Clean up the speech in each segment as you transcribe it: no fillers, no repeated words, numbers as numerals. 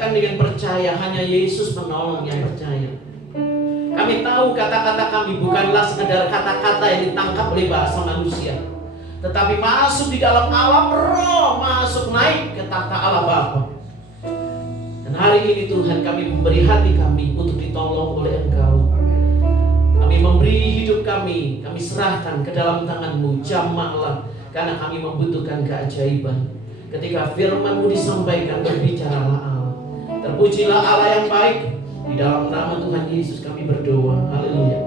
diungkapkan dengan percaya. Hanya Yesus menolong yang percaya. Kami tahu kata-kata kami bukanlah sekedar kata-kata yang ditangkap oleh bahasa manusia, tetapi masuk di dalam alam roh, masuk naik ke takhta Allah Bapa. Dan hari ini Tuhan, kami memberi hati kami untuk ditolong oleh Engkau. Kami memberi hidup kami serahkan ke dalam tangan-Mu. Jamahlah, karena kami membutuhkan keajaiban. Ketika firman-Mu disampaikan, berbicaralah Allah. Terpujilah Allah yang baik. Di dalam nama Tuhan Yesus kami berdoa. Haleluya.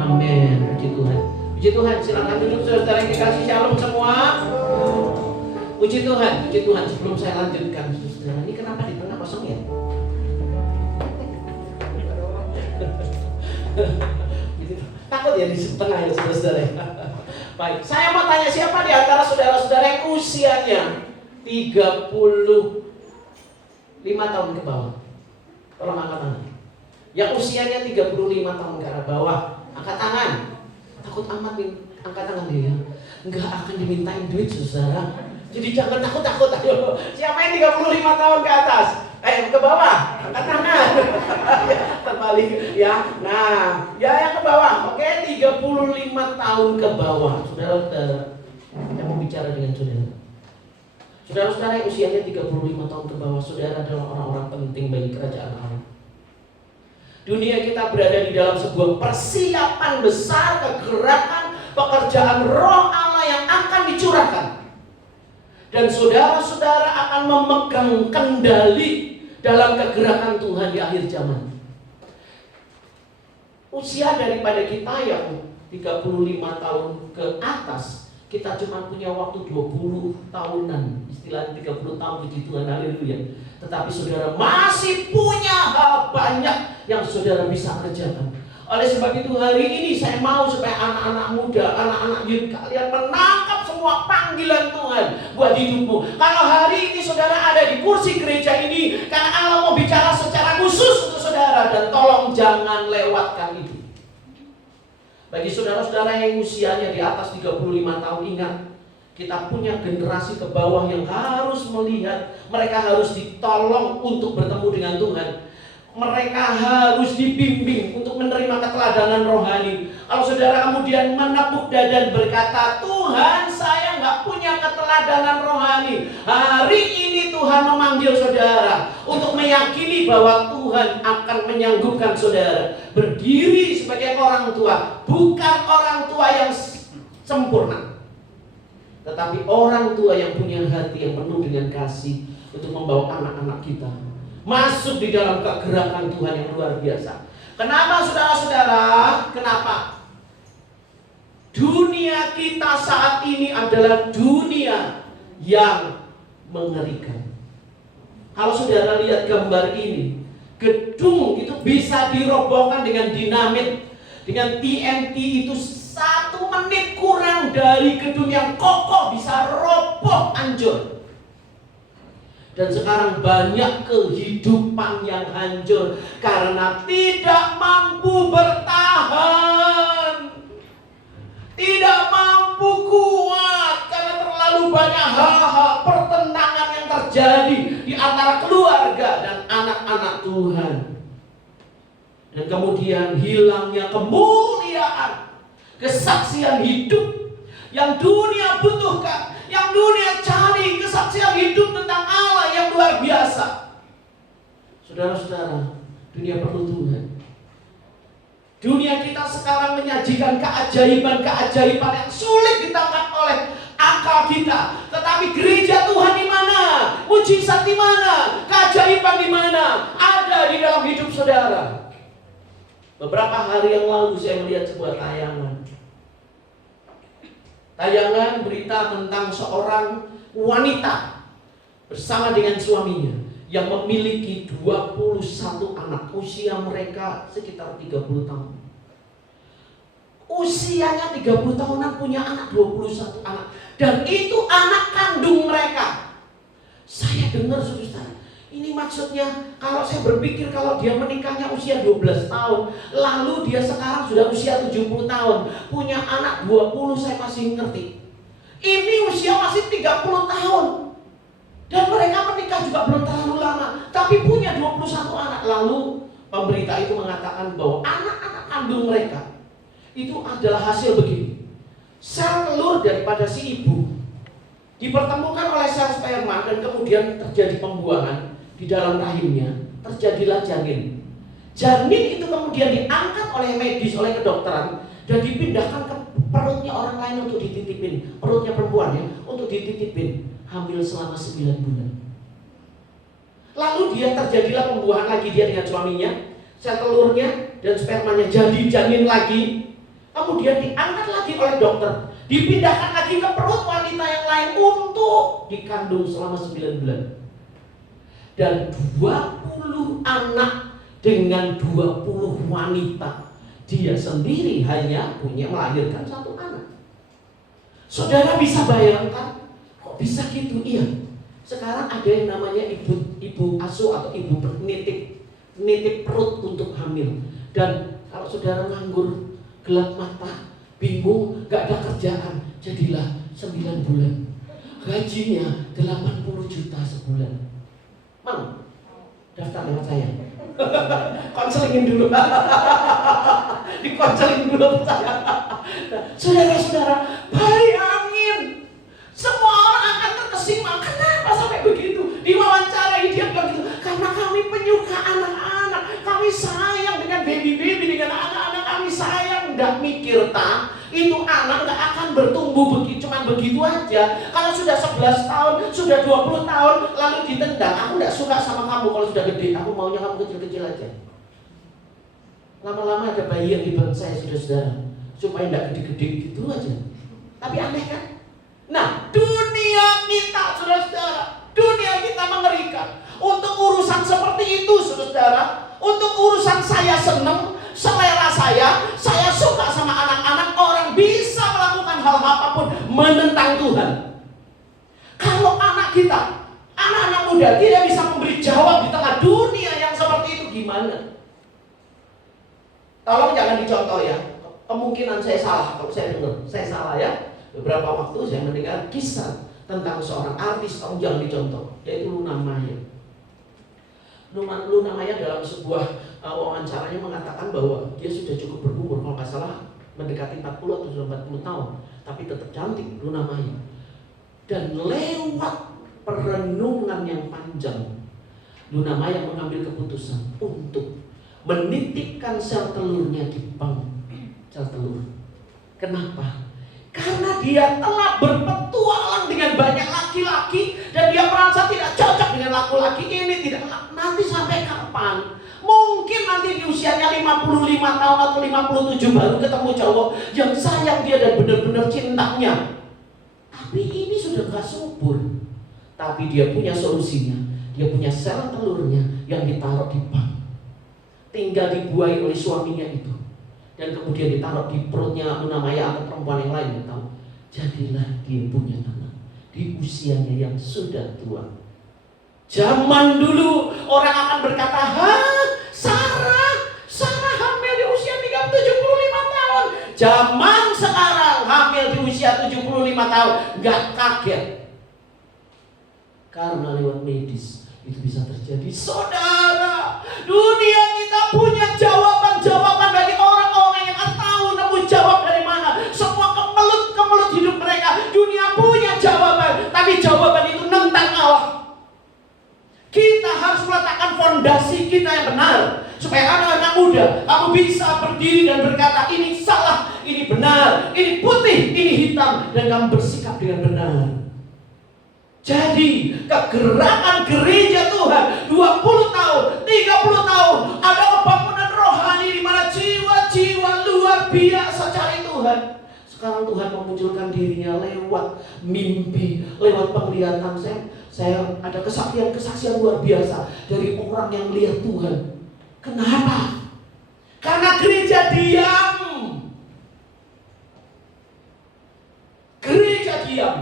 Amin. Puji Tuhan. Puji Tuhan. Silakan duduk saudara yang dikasih. Shalom semua. Puji Tuhan. Puji Tuhan. Sebelum saya lanjutkan, saudara, ini kenapa di tengah kosong ya? Takut ya di tengah ya saudara. Baik. Saya mau tanya, siapa di antara saudara-saudara yang usianya 35 tahun ke bawah? Tolong angkat tangan. Yang usianya 35 tahun ke bawah, angkat tangan. Takut amat nih, angkat tangan dia. Enggak akan dimintain duit, saudara. Jadi jangan takut-takut. Ayo, siapa yang 35 tahun ke atas? Ke bawah, angkat tangan. Terbalik ya. Nah, ya yang ke bawah. Oke, 35 tahun ke bawah. Saudara-saudara, saya mau bicara dengan saudara. Saudara-saudara yang usianya 35 tahun ke bawah, saudara adalah orang-orang penting bagi kerajaan Allah. Dunia kita berada di dalam sebuah persiapan besar, kegerakan, pekerjaan roh Allah yang akan dicurahkan. Dan saudara-saudara akan memegang kendali dalam kegerakan Tuhan di akhir zaman. Usia daripada kita yang 35 tahun ke atas, kita cuma punya waktu 20 tahunan. Istilahnya 30 tahun, puji Tuhan, haleluya. Tetapi saudara masih punya hal banyak yang saudara bisa kerjakan. Oleh sebab itu hari ini saya mau supaya anak-anak muda, anak-anak youth kalian menangkap semua panggilan Tuhan buat hidupmu. Kalau hari ini saudara ada di kursi gereja ini, karena Allah mau bicara secara khusus untuk saudara, dan tolong jangan lewatkan itu. Bagi saudara-saudara yang usianya di atas 35 tahun, ingat, kita punya generasi ke bawah yang harus melihat, mereka harus ditolong untuk bertemu dengan Tuhan. Mereka harus dibimbing untuk menerima keteladanan rohani. Kalau saudara kemudian menepuk dada dan berkata, Tuhan, saya nggak punya keteladanan rohani, hari ini Tuhan memanggil saudara untuk meyakini bahwa Tuhan akan menyanggupkan saudara berdiri sebagai orang tua. Bukan orang tua yang sempurna, tetapi orang tua yang punya hati yang penuh dengan kasih untuk membawa anak-anak kita masuk di dalam kegerakan Tuhan yang luar biasa. Kenapa saudara-saudara? Kenapa? Dunia kita saat ini adalah dunia yang mengerikan. Kalau saudara lihat gambar ini, gedung itu bisa dirobohkan dengan dinamit, dengan TNT itu 1 menit kurang dari gedung yang kokoh bisa roboh, hancur. Dan sekarang banyak kehidupan yang hancur karena tidak mampu bertahan, tidak mampu kuat karena terlalu banyak hal-hal pertentangan yang terjadi di antara keluarga dan anak-anak Tuhan. Dan kemudian hilangnya kemuliaan, kesaksian hidup yang dunia butuhkan, yang dunia cari, kesaksian hidup tentang Allah yang luar biasa. Saudara-saudara, dunia perlu Tuhan. Dunia kita sekarang menyajikan keajaiban-keajaiban yang sulit ditangkap oleh akal kita. Tetapi gereja Tuhan di mana? Mujizat di mana? Keajaiban di mana? Ada di dalam hidup saudara. Beberapa hari yang lalu saya melihat sebuah tayangan berita tentang seorang wanita bersama dengan suaminya yang memiliki 21 anak. Usia mereka sekitar 30 tahun. Usianya 30 tahunan punya anak, 21 anak. Dan itu anak kandung mereka. Saya dengar saudara, ini maksudnya kalau saya berpikir kalau dia menikahnya usia 12 tahun, lalu dia sekarang sudah usia 70 tahun, punya anak 20, saya masih ngerti. Ini usia masih 30 tahun. Dan mereka menikah juga belum terlalu lama, tapi punya 21 anak. Lalu pemberita itu mengatakan bahwa anak-anak kandung mereka itu adalah hasil begini. Sel telur daripada si ibu dipertemukan oleh sel sperma dan kemudian terjadi pembuahan di dalam rahimnya, terjadilah janin. Janin itu kemudian diangkat oleh medis, oleh kedokteran dan dipindahkan ke perutnya orang lain untuk dititipin, perutnya perempuan ya, untuk dititipin, hamil selama 9 bulan. Lalu terjadilah pembuahan lagi dia dengan suaminya, sel telurnya dan spermanya jadi janin lagi. Kemudian diangkat lagi oleh dokter, dipindahkan lagi ke perut wanita yang lain untuk dikandung selama 9 bulan. Dan 20 anak dengan 20 wanita. Dia sendiri hanya punya melahirkan 1 anak. Saudara bisa bayangkan, kok bisa gitu? Iya. Sekarang ada yang namanya ibu asuh atau ibu nitip perut untuk hamil. Dan kalau saudara nganggur, gelap mata, bingung, gak ada kerjaan, jadilah 9 bulan. Gajinya 80 juta sebulan. Mau? Daftar lewat saya. Konselingin dulu. Dikonselingin dulu saya. Saudara-saudara, bayangin, semua orang akan terkesima. Kenapa sampai begitu? Diwawancarai dia bilang gitu, karena kami penyuka anak-anak, kami sayang dengan baby-baby, dengan anak-anak kami sayang. Nggak mikir tak, itu anak nggak akan bertumbuh cuman begitu aja. Kalau sudah 11 tahun, sudah 20 tahun, lalu ditendang, aku nggak suka sama kamu kalau sudah gede, aku maunya kamu kecil-kecil aja. Lama-lama ada bayi yang di perut saya, saudara-saudara, supaya nggak gede-gede gitu aja. Tapi aneh kan? Nah, dunia kita, saudara-saudara, dunia kita mengerikan. Untuk urusan seperti itu, saudara-saudara, untuk urusan saya seneng, selera saya suka sama anak-anak, orang bisa melakukan hal apapun menentang Tuhan. Kalau anak kita, anak-anak muda tidak bisa memberi jawab di tengah dunia yang seperti itu, gimana? Tolong jangan dicontoh ya. Kemungkinan saya salah, kalau saya dengar saya salah ya. Beberapa waktu saya mendengar kisah tentang seorang artis, tolong jangan dicontoh, yaitu Luna Maya. Luna Maya dalam sebuah wawancaranya mengatakan bahwa dia sudah cukup berumur, kalau nggak salah mendekati 40 atau sudah 40 tahun, tapi tetap cantik Luna Maya. Dan lewat perenungan yang panjang, Luna Maya mengambil keputusan untuk menitipkan sel telurnya di bank sel telur. Kenapa? Karena dia telah berpetualang dengan banyak laki-laki dan dia merasa tidak cocok dengan laki-laki ini, tidak. Nanti sampai kapan? Mungkin nanti di usianya 55 tahun atau 57 baru ketemu cowok yang sayang dia dan benar-benar cintanya. Tapi ini sudah gak subur. Tapi dia punya solusinya. Dia punya sel telurnya yang ditaruh di bank, tinggal dibuai oleh suaminya itu, dan kemudian ditaruh di perutnya Luna Maya atau perempuan yang lain, tahu? Jadilah dia punya anak di usianya yang sudah tua. Zaman dulu orang akan berkata, Sarah hamil di usia 75 tahun. Zaman sekarang hamil di usia 75 tahun nggak kaget, karena lewat medis itu bisa terjadi. Saudara, dunia kita punya jawaban-jawaban dari orang-orang yang tahu nemu jawab dari mana. Semua kemelut hidup mereka, dunia punya jawaban, tapi jawaban itu nentang Allah. Kita harus meletakkan fondasi kita yang benar, supaya anak-anak muda kamu bisa berdiri dan berkata, ini salah, ini benar, ini putih, ini hitam, dan kamu bersikap dengan benar. Jadi kegerakan gereja Tuhan 20 tahun, 30 tahun, ada pembangunan rohani di mana jiwa-jiwa luar biasa cari Tuhan. Sekarang Tuhan memunculkan dirinya lewat mimpi, lewat penglihatan. Saya ada kesaksian luar biasa dari orang yang melihat Tuhan. Kenapa? Karena gereja diam. Gereja diam.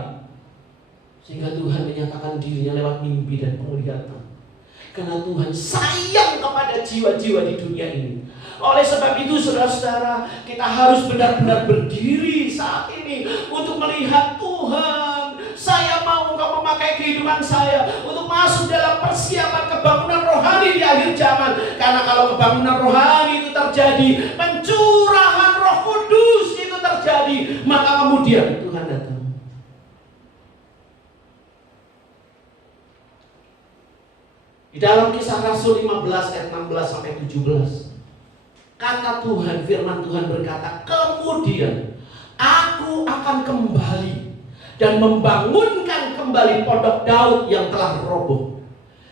Sehingga Tuhan menyatakan dirinya lewat mimpi dan penglihatan. Karena Tuhan sayang kepada jiwa-jiwa di dunia ini. Oleh sebab itu saudara-saudara, kita harus benar-benar berdiri saat ini untuk melihat Tuhan. Saya mau engkau memakai kehidupan saya untuk masuk dalam persiapan kebangunan rohani di akhir zaman. Karena kalau kebangunan rohani itu terjadi, pencurahan Roh Kudus itu terjadi, maka kemudian Tuhan datang. Di dalam Kisah Rasul 15 ayat 16 sampai 17, kata Tuhan, firman Tuhan berkata, kemudian aku akan kembali dan membangunkan kembali pondok Daud yang telah roboh,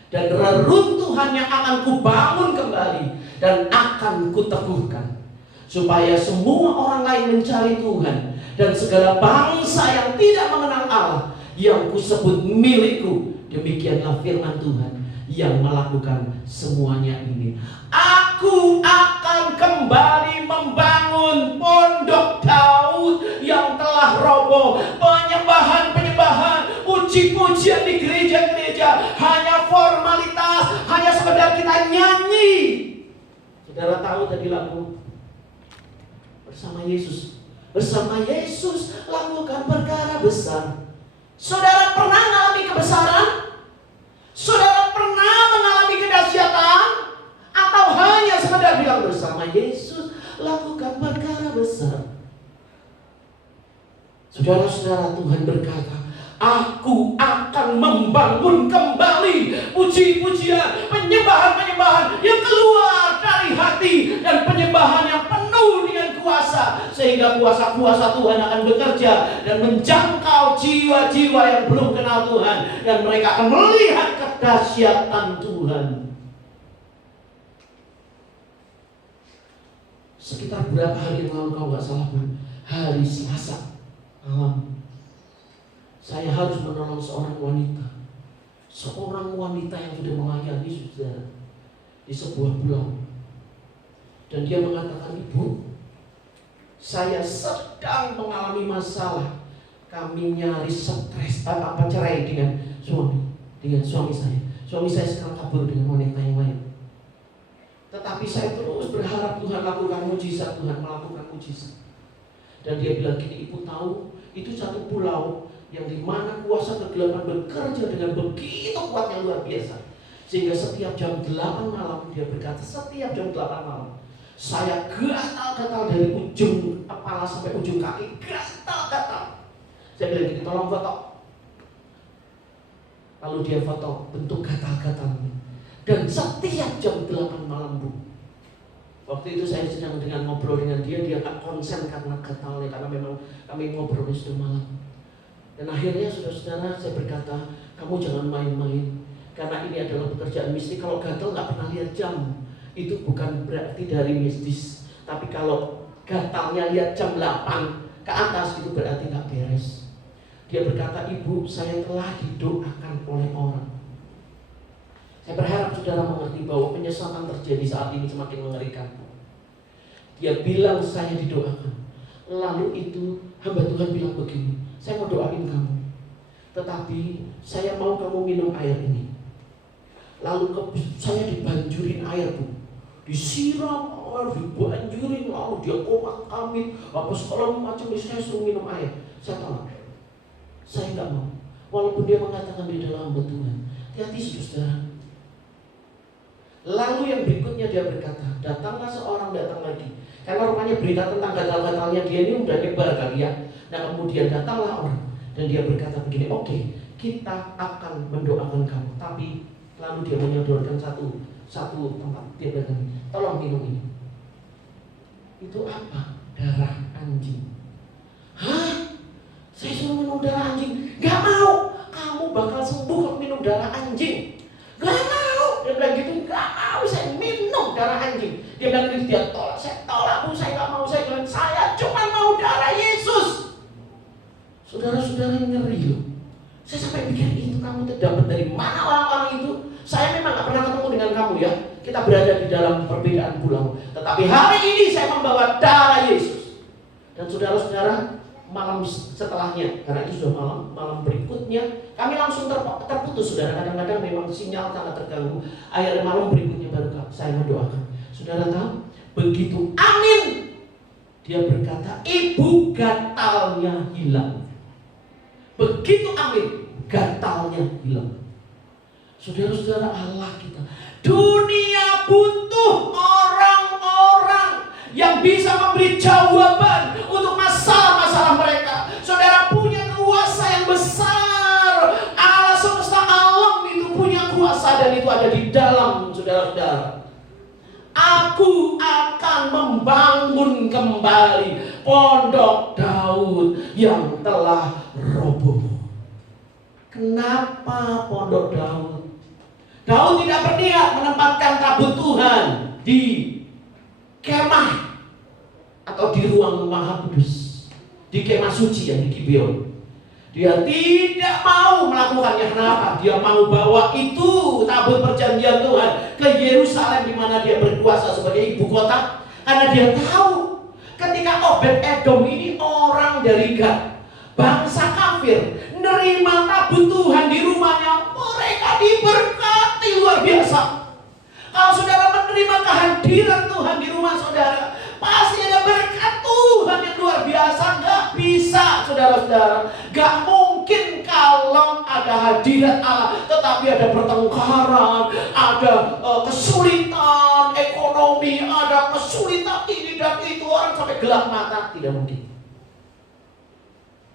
dan reruntuhannya akan kubangun kembali dan akan kuteguhkan, supaya semua orang lain mencari Tuhan, dan segala bangsa yang tidak mengenal Allah yang kusebut milikku. Demikianlah firman Tuhan yang melakukan semuanya ini. Aku akan kembali membangun pondok Daud yang telah roboh. Penyembahan-penyembahan, puji-pujian di gereja-gereja hanya formalitas, hanya sekedar kita nyanyi. Saudara tahu tadi lagu bersama Yesus. Bersama Yesus lakukan perkara besar. Saudara pernah mengalami kebesaran? Saudara pernah mengalami kedahsyatan? Atau hanya sekedar bilang bersama Yesus lakukan perkara besar? Saudara-saudara, Tuhan berkata, aku akan membangun kembali puji-pujian, penyembahan-penyembahan yang keluar dari hati, dan penyembahan yang penuh dengan kuasa, sehingga kuasa-kuasa Tuhan akan bekerja dan menjangkau jiwa-jiwa yang belum kenal Tuhan, dan mereka akan melihat kedahsyatan Tuhan. Sekitar berapa hari yang lalu, kalau nggak salah, hari Selasa malam, saya harus menolong seorang wanita yang sudah melayani saudara di sebuah pulau, dan dia mengatakan, ibu, saya sedang mengalami masalah, kami nyaris stres, cerai dengan suami saya. Suami saya sekarang kabur dengan wanita yang lain. Tetapi saya terus berharap Tuhan lakukan mujizat, Tuhan melakukan mujizat. Dan dia bilang gini, ibu tahu, itu satu pulau yang dimana kuasa kegelapan bekerja dengan begitu kuatnya, luar biasa. Sehingga setiap jam 8 malam, dia berkata, setiap jam 8 malam saya gatal-gatal dari ujung kepala sampai ujung kaki, gatal-gatal. Saya bilang gini, tolong foto. Lalu dia foto bentuk gatal-gatalnya. Dan setiap jam 8 malam, Bu. Waktu itu saya sedang dengan ngobrol dengan dia gak konsen karena gatalnya, karena memang kami ngobrolnya sudah malam. Dan akhirnya saudara-saudara, saya berkata, kamu jangan main-main, karena ini adalah pekerjaan mistis. Kalau gatal gak pernah lihat jam, itu bukan berarti dari mistis. Tapi kalau gatalnya lihat jam 8 ke atas, itu berarti gak beres. Dia berkata, ibu, saya telah didoakan oleh orang. Saya berharap saudara mengerti bahwa penyesalan terjadi saat ini semakin mengerikan. Dia bilang, saya didoakan. Lalu itu hamba Tuhan bilang begini, saya mau doain kamu, tetapi saya mau kamu minum air ini. Lalu saya dibanjurin air, Bu. Disiram air, dibanjurin, lalu dia komat-kamit, apa segala macam, saya suruh minum air. Saya tolak. Saya nggak mau. Walaupun dia mengatakan di dalam hamba Tuhan. Hati-hati saudara. Lalu yang berikutnya dia berkata, datanglah seorang datang lagi. Karena rupanya berita tentang gatal-gatalnya dia ini udah nyebar kali ya. Nah kemudian datanglah orang, dan dia berkata begini, oke, kita akan mendoakan kamu. Tapi lalu dia menyodorkan satu tempat. Dia berkata, tolong minum ini. Itu apa? Darah anjing. Hah? Saya suruh minum darah anjing? Gak mau. Kamu bakal sembuh kalau minum darah anjing. Gak mau. Dia bilang gitu, gak mau saya minum darah anjing. Dia bilang gitu, dia tolak. Saya tolak, Bu, saya gak mau. Saya bilang, saya cuma mau darah Yesus. Saudara-saudara ngeri loh. Saya sampai pikir, itu kamu terdapat dari mana orang-orang itu? Saya memang gak pernah ketemu dengan kamu ya. Kita berada di dalam perbedaan pulau. Tetapi hari ini saya membawa darah Yesus. Dan saudara-saudara, malam setelahnya, karena itu sudah malam berikutnya kami langsung terputus, saudara. Kadang-kadang memang sinyal sangat terganggu. Akhirnya malam berikutnya baru saya mendoakan. Saudara tahu, begitu amin, dia berkata, ibu gatalnya hilang. Begitu amin, gatalnya hilang. Saudara-saudara, Allah kita, dunia butuh orang-orang yang bisa memberi jawaban untuk masalah-masalah mereka. Saudara punya kuasa yang besar. Allah semesta alam itu punya kuasa, dan itu ada di dalam saudara-saudara. Aku akan membangun kembali pondok Daud yang telah roboh. Kenapa pondok Daud? Daud tidak berniat menempatkan tabut Tuhan di kemah atau di ruang maha kudus, di kemah suci yang di Gibeon. Dia tidak mau melakukannya. Kenapa? Dia mau bawa itu tabut perjanjian Tuhan ke Yerusalem, di mana dia berkuasa sebagai ibu kota. Karena dia tahu ketika Obed-Edom ini orang dari Gad, bangsa kafir, nerima tabut Tuhan di rumahnya, mereka diberkati luar biasa. Kalau saudara menerima kehadiran Tuhan di rumah saudara, pasti ada berkat Tuhan yang luar biasa. Gak bisa saudara-saudara, gak mungkin kalau ada hadirat Allah tetapi ada pertengkaran, ada kesulitan ekonomi, ada kesulitan ini dan itu, orang sampai gelap mata. Tidak mungkin.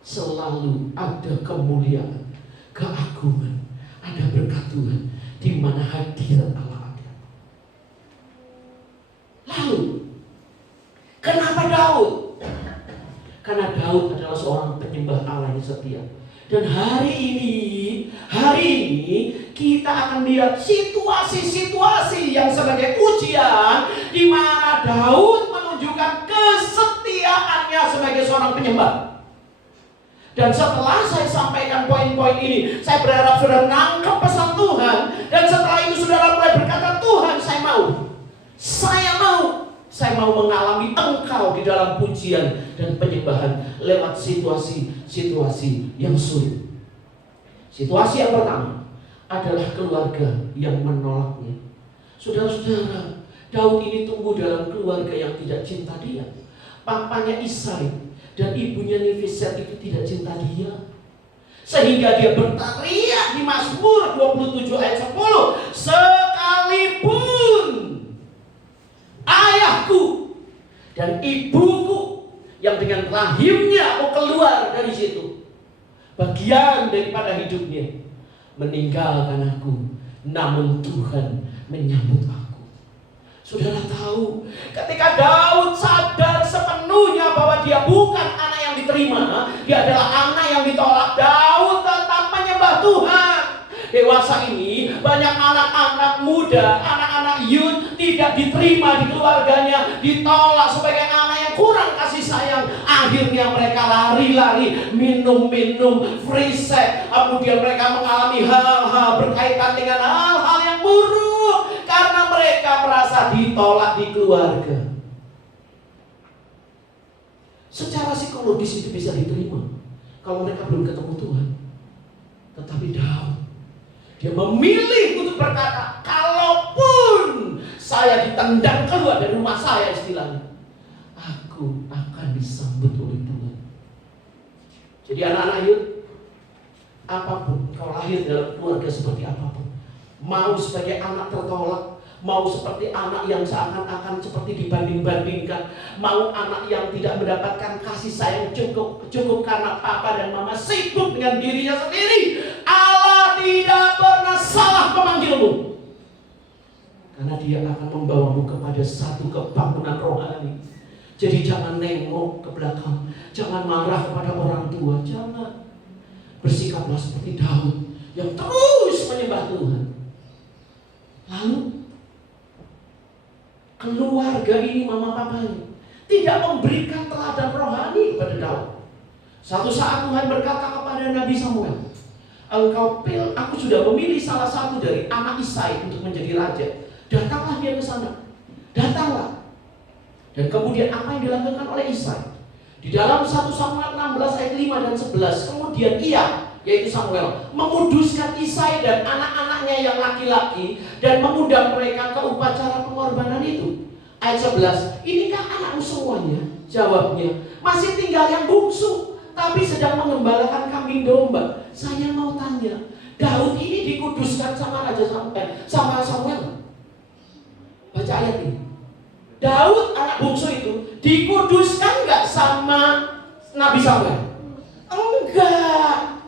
Selalu ada kemuliaan, keagungan, ada berkat Tuhan di mana hadirat Allah ada. Lalu, kenapa Daud? Karena Daud adalah seorang penyembah Allah yang setia. Dan hari ini kita akan lihat situasi-situasi yang sebagai ujian di mana Daud menunjukkan kesetiaannya sebagai seorang penyembah. Dan setelah saya sampaikan poin-poin ini, saya berharap saudara nangkep pesan Tuhan. Dan setelah itu saudara mulai berkata, Tuhan saya mau mengalami Engkau di dalam pujian dan penyembahan lewat situasi-situasi yang sulit. Situasi yang pertama adalah keluarga yang menolaknya. Saudara-saudara, Daud ini tumbuh dalam keluarga yang tidak cinta dia. Papanya Isai dan ibunya Nifiset itu tidak cinta dia, sehingga dia berteriak di Mazmur 27 ayat 10, sekalipun ayahku dan ibuku yang dengan rahimnya aku keluar dari situ, bagian daripada hidupnya, meninggalkan aku, namun Tuhan menyambut aku. Saudara tahu, ketika Daud sadar sepenuhnya bahwa dia bukan anak yang diterima, dia adalah anak yang ditolak, Daud tetap menyembah Tuhan. Dewasa ini banyak anak-anak muda, anak-anak youth tidak diterima di keluarganya, ditolak sebagai anak yang kurang kasih sayang. Akhirnya mereka lari-lari, minum-minum, free sex. Kemudian mereka mengalami hal-hal berkaitan dengan hal-hal yang buruk karena mereka merasa ditolak di keluarga. Secara psikologis itu bisa diterima kalau mereka belum ketemu Tuhan. Tetapi Daud, dia memilih untuk berkata, kalaupun saya ditendang keluar dari rumah saya, istilahnya, aku akan disambut oleh Tuhan. Jadi anak-anak yuk, apapun kau lahir dalam keluarga seperti apapun, mau sebagai anak tertolak, mau seperti anak yang seakan-akan seperti dibanding-bandingkan, mau anak yang tidak mendapatkan kasih sayang cukup karena papa dan mama sibuk dengan dirinya sendiri, Allah tidak pernah salah memanggilmu, karena Dia akan membawamu kepada satu kebangunan rohani. Jadi jangan nengok ke belakang, jangan marah kepada orang tua, jangan. Bersikaplah seperti Daud yang terus menyembah Tuhan. Lalu keluarga ini, mama papanya, tidak memberikan teladan rohani kepada Daud. Satu saat Tuhan berkata kepada Nabi Samuel, aku sudah memilih salah satu dari anak Isai untuk menjadi raja. Datanglah dia ke sana. Datanglah. Dan kemudian apa yang dilakukan oleh Isai? Di dalam 1 Samuel 16 ayat 5 dan 11, kemudian yaitu Samuel, menguduskan Isai dan anak-anaknya yang laki-laki dan mengundang mereka ke upacara pengorbanan itu. Ayat 11, inikah anakmu semuanya? Jawabnya, masih tinggal yang bungsu, tapi sedang mengembalakan kambing domba. Saya mau tanya, Daud ini dikuduskan sama Raja Samuel. Baca ayat ini. Daud anak bungsu itu dikuduskan nggak sama Nabi Samuel? Enggak.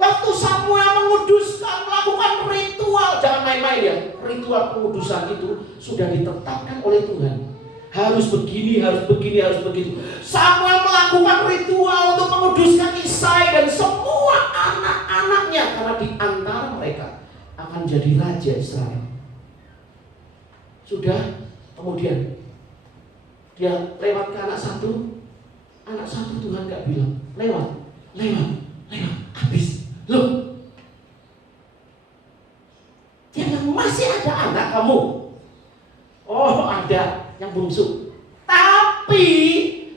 Waktu Samuel menguduskan, melakukan ritual, jangan main-main ya. Ritual pengudusan itu sudah ditetapkan oleh Tuhan. Harus begini, harus begini, harus begitu. Samuel melakukan ritual untuk menguduskan Isai dan semua anak-anaknya, karena di antara mereka akan jadi raja Israel. Sudah, kemudian dia lewat ke anak satu Tuhan gak bilang lewat, habis. Loh, jangan, masih ada anak kamu? Oh, ada yang bungsu, tapi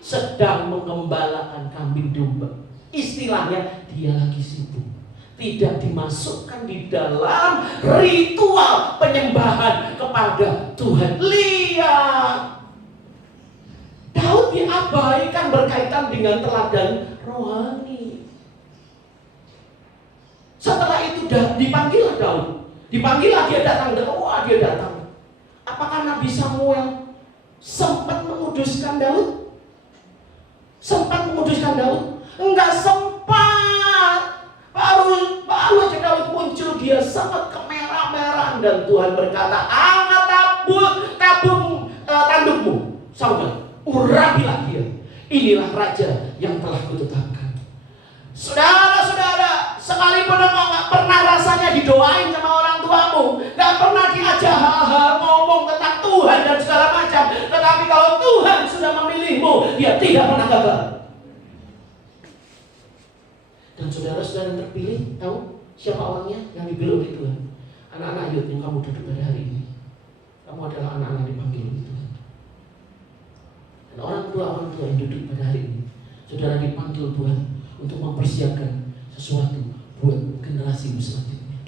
sedang mengembalakan kambing domba. Istilahnya dia lagi sibuk, tidak dimasukkan di dalam ritual penyembahan kepada Tuhan. Lihat, Daud diabaikan berkaitan dengan teladan rohani. Setelah itu dipanggillah Daud, dipanggillah, dia datang. Dia datang. Apakah Nabi Samuel sempat menguduskan Daud? Enggak sempat. Baru aja Daud muncul, dia sangat kemerah-merahan, dan Tuhan berkata, angkat tabung tandukmu, Samuel, urapilah dia. Inilah raja yang telah kutetapkan. Saudara-saudara, sekalipun engkau gak pernah rasanya didoain sama orang tuamu, gak pernah diajak hal-hal ngomong tentang Tuhan dan segala macam, tetapi kalau Tuhan sudah memilihmu, dia tidak pernah gagal. Dan saudara-saudara yang terpilih, tahu siapa orangnya yang dipilih oleh Tuhan? Anak-anak Yud yang kamu duduk pada hari ini. Kamu adalah anak-anak dipanggil oleh Tuhan. Dan orang tua yang duduk pada hari ini, saudara dipanggil Tuhan untuk mempersiapkan sesuatu buat generasi selanjutnya.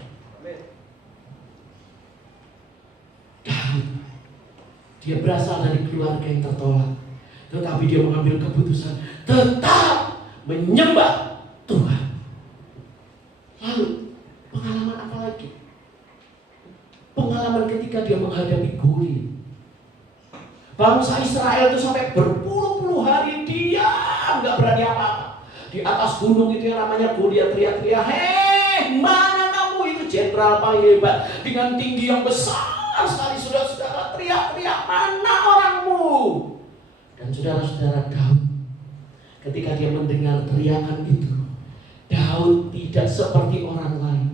Daud, dia berasal dari keluarga yang tertolak, tetapi dia mengambil keputusan tetap menyembah Tuhan. Lalu pengalaman apa lagi? Pengalaman ketika dia menghadapi Goliat. Bangsa Israel itu sampai berpuluh-puluh hari diam, gak berani apa-apa. Di atas gunung itu yang namanya Goliat teriak-teriak, hei, mana kamu? Itu jenderal paling hebat dengan tinggi yang besar sekali, saudara-saudara, teriak-teriak, mana orangmu? Dan saudara-saudara, Daud, ketika dia mendengar teriakan itu, Daud tidak seperti orang lain.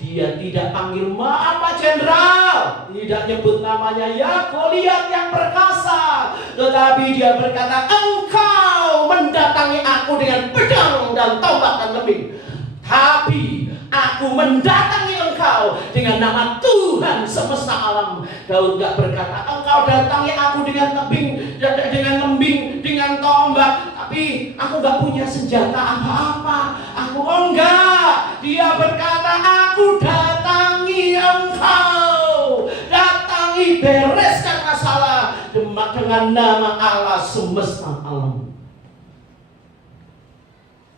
Dia tidak panggil apa jenderal, tidak nyebut namanya, ya Goliat yang perkasa, tetapi dia berkata, engkau mendatangi aku dengan pedang dan tombak dan lembing, tapi aku mendatangi engkau dengan nama Tuhan semesta alam. Daud gak berkata, engkau datangi aku dengan lembing, dengan tombak, tapi aku gak punya senjata apa-apa. Aku enggak. Dia berkata, aku datangi engkau, datangi, bereskan masalah dengan nama Allah semesta alam.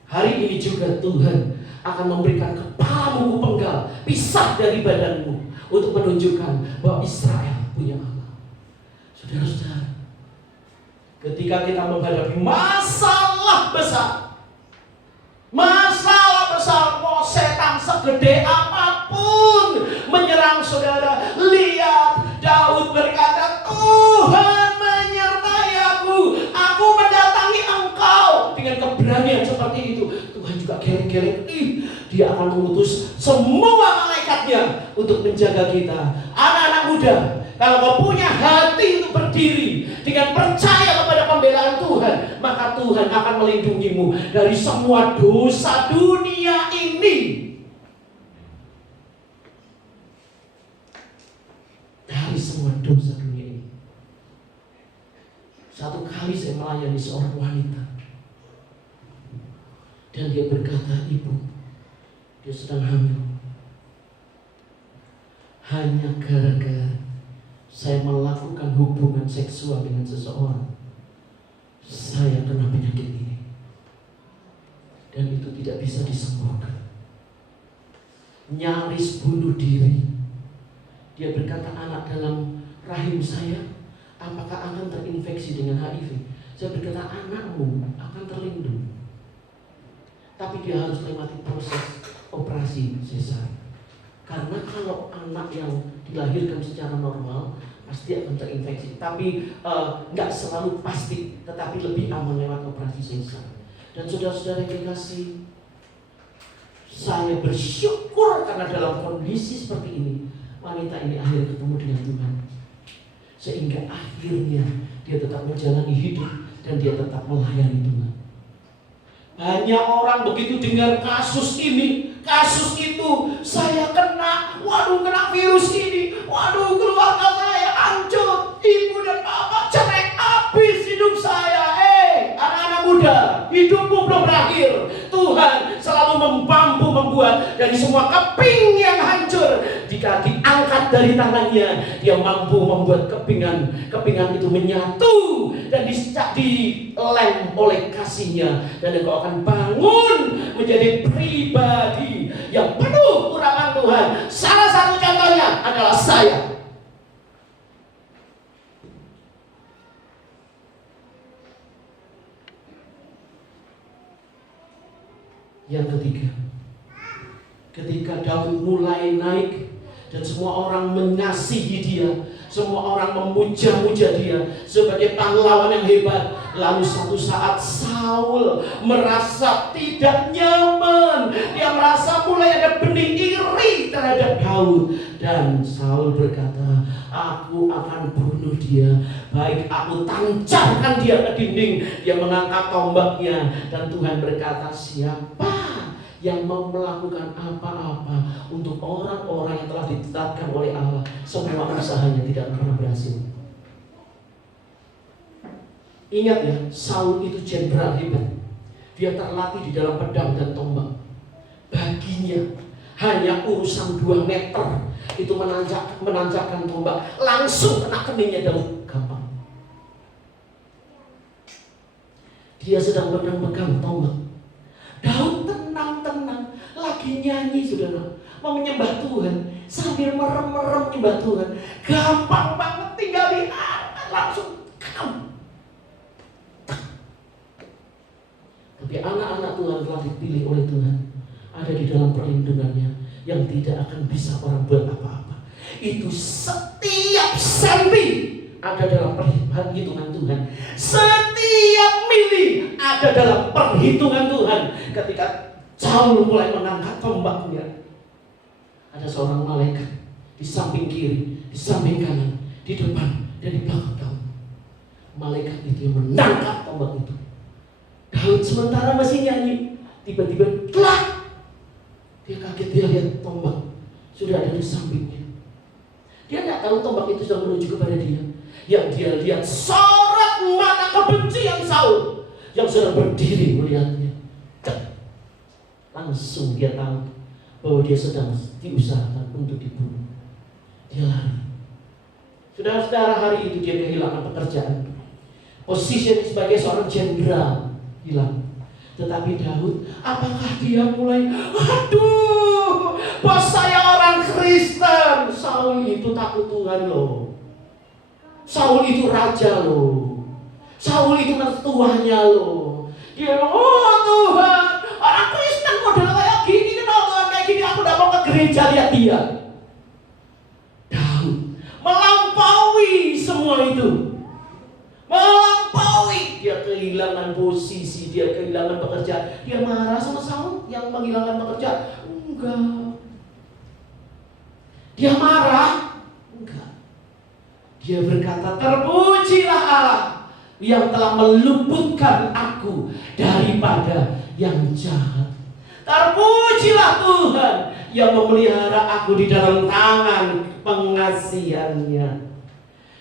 Hari ini juga Tuhan akan memberikan kepalamu penggal, pisah dari badanmu, untuk menunjukkan bahwa Israel punya Allah. Saudara-saudara, ketika kita menghadapi masalah besar, mau setan segede apapun menyerang saudara, lihat Daud berkata, Tuhan menyertai aku mendatangi engkau. Dengan keberanian seperti itu, Tuhan juga geleng-geleng, dia akan mengutus semua malaikatnya untuk menjaga kita. Anak-anak muda, kalau kau punya hati untuk berdiri dengan percaya kepada pembelaan Tuhan, maka Tuhan akan melindungimu dari semua dosa dunia ini. Dari semua dosa dunia ini. Satu kali saya melayani seorang wanita, dan dia berkata, ibu, dia sedang hamil. Hanya gara-gara saya melakukan hubungan seksual dengan seseorang, saya kena penyakit ini. tidak bisa disembuhkan. Nyaris bunuh diri. Dia berkata, anak dalam rahim saya, apakah akan terinfeksi dengan HIV? Saya berkata, anakmu akan terlindung. Tapi dia harus lewati proses operasi sesar. Karena kalau anak yang dilahirkan secara normal pasti akan terinfeksi. Tapi nggak selalu pasti, tetapi lebih aman lewat operasi sesar. Dan saudara-saudara yang dikasihi, saya bersyukur karena dalam kondisi seperti ini wanita ini akhirnya ketemu dengan Tuhan, sehingga akhirnya dia tetap menjalani hidup dan dia tetap melayani Tuhan. Banyak orang begitu dengar kasus ini, kasus itu, saya kena, waduh kena virus ini, waduh keluarga saya hancur, ibu dan bapak cerai habis hidup saya. Anak-anak muda, hidupmu belum berakhir. Tuhan selalu membuat dari semua keping yang hancur, jika diangkat dari tangannya, dia mampu membuat kepingan itu menyatu dan dilem oleh kasihnya, dan engkau akan bangun menjadi pribadi yang penuh urapan Tuhan. Salah satu contohnya adalah saya. Yang ketiga, ketika Daud mulai naik dan semua orang mengasihi dia, semua orang memuja-muja dia sebagai pahlawan yang hebat, lalu suatu saat Saul merasa tidak nyaman. Dia merasa mulai ada benih iri terhadap Daud, dan Saul berkata, aku akan bunuh dia, baik aku tancapkan dia ke dinding. Dia mengangkat tombaknya, dan Tuhan berkata, siapa yang mau melakukan apa-apa untuk orang-orang yang telah ditetapkan oleh Allah, semua usahanya tidak akan pernah berhasil. Ingat ya, Saul itu jenderal hebat. Dia terlatih di dalam pedang dan tombak. Baginya hanya urusan 2 meter itu menancapkan tombak, langsung kena keningnya Daud, gampang. Dia sedang memegang tombak. Daud tenang-tenang, lagi nyanyi saudara, mau menyembah Tuhan, sambil merem-merem menyembah Tuhan. Gampang banget, tinggal diangkat langsung. Tapi anak-anak Tuhan telah dipilih oleh Tuhan, ada di dalam perlindungannya, yang tidak akan bisa orang buat apa-apa. Itu setiap senti ada dalam perhitungan Tuhan. Setiap mili ada dalam perhitungan Tuhan. Ketika Saul mulai mengangkat tombaknya, ada seorang malaikat di samping kiri, di samping kanan, di depan dan di belakang Daud. Malaikat itu yang menangkap tombak itu. Daud sementara masih nyanyi, tiba-tiba kelak, dia kaget, dia lihat tombak sudah ada di sampingnya. Dia tidak tahu tombak itu sudah menuju kepada dia. Yang dia lihat sorot mata kebencian Saul yang sedang berdiri melihatnya. Langsung dia tahu bahwa dia sedang diusahakan untuk dibunuh. Dia lari. Saudara-saudara, hari itu dia kehilangan pekerjaan. Posisinya sebagai seorang jenderal hilang. Tetapi Daud, apakah dia mulai, aduh, bos saya orang Kristen. Saul itu takut Tuhan loh. Saul itu raja loh. Saul itu mertuanya loh. Dia, oh Tuhan, orang Kristen model kayak gini, kenapa Tuhan kayak gini, aku tidak mau ke gereja. Lihat dia, Daud melampaui semua itu. Melampaui, dia kehilangan posisi, dia kehilangan pekerjaan. Dia marah sama Saul yang menghilangkan pekerjaan? Enggak. Dia marah? Enggak. Dia berkata, terpujilah Allah yang telah meluputkan aku daripada yang jahat. Terpujilah Tuhan yang memelihara aku di dalam tangan pengasihannya,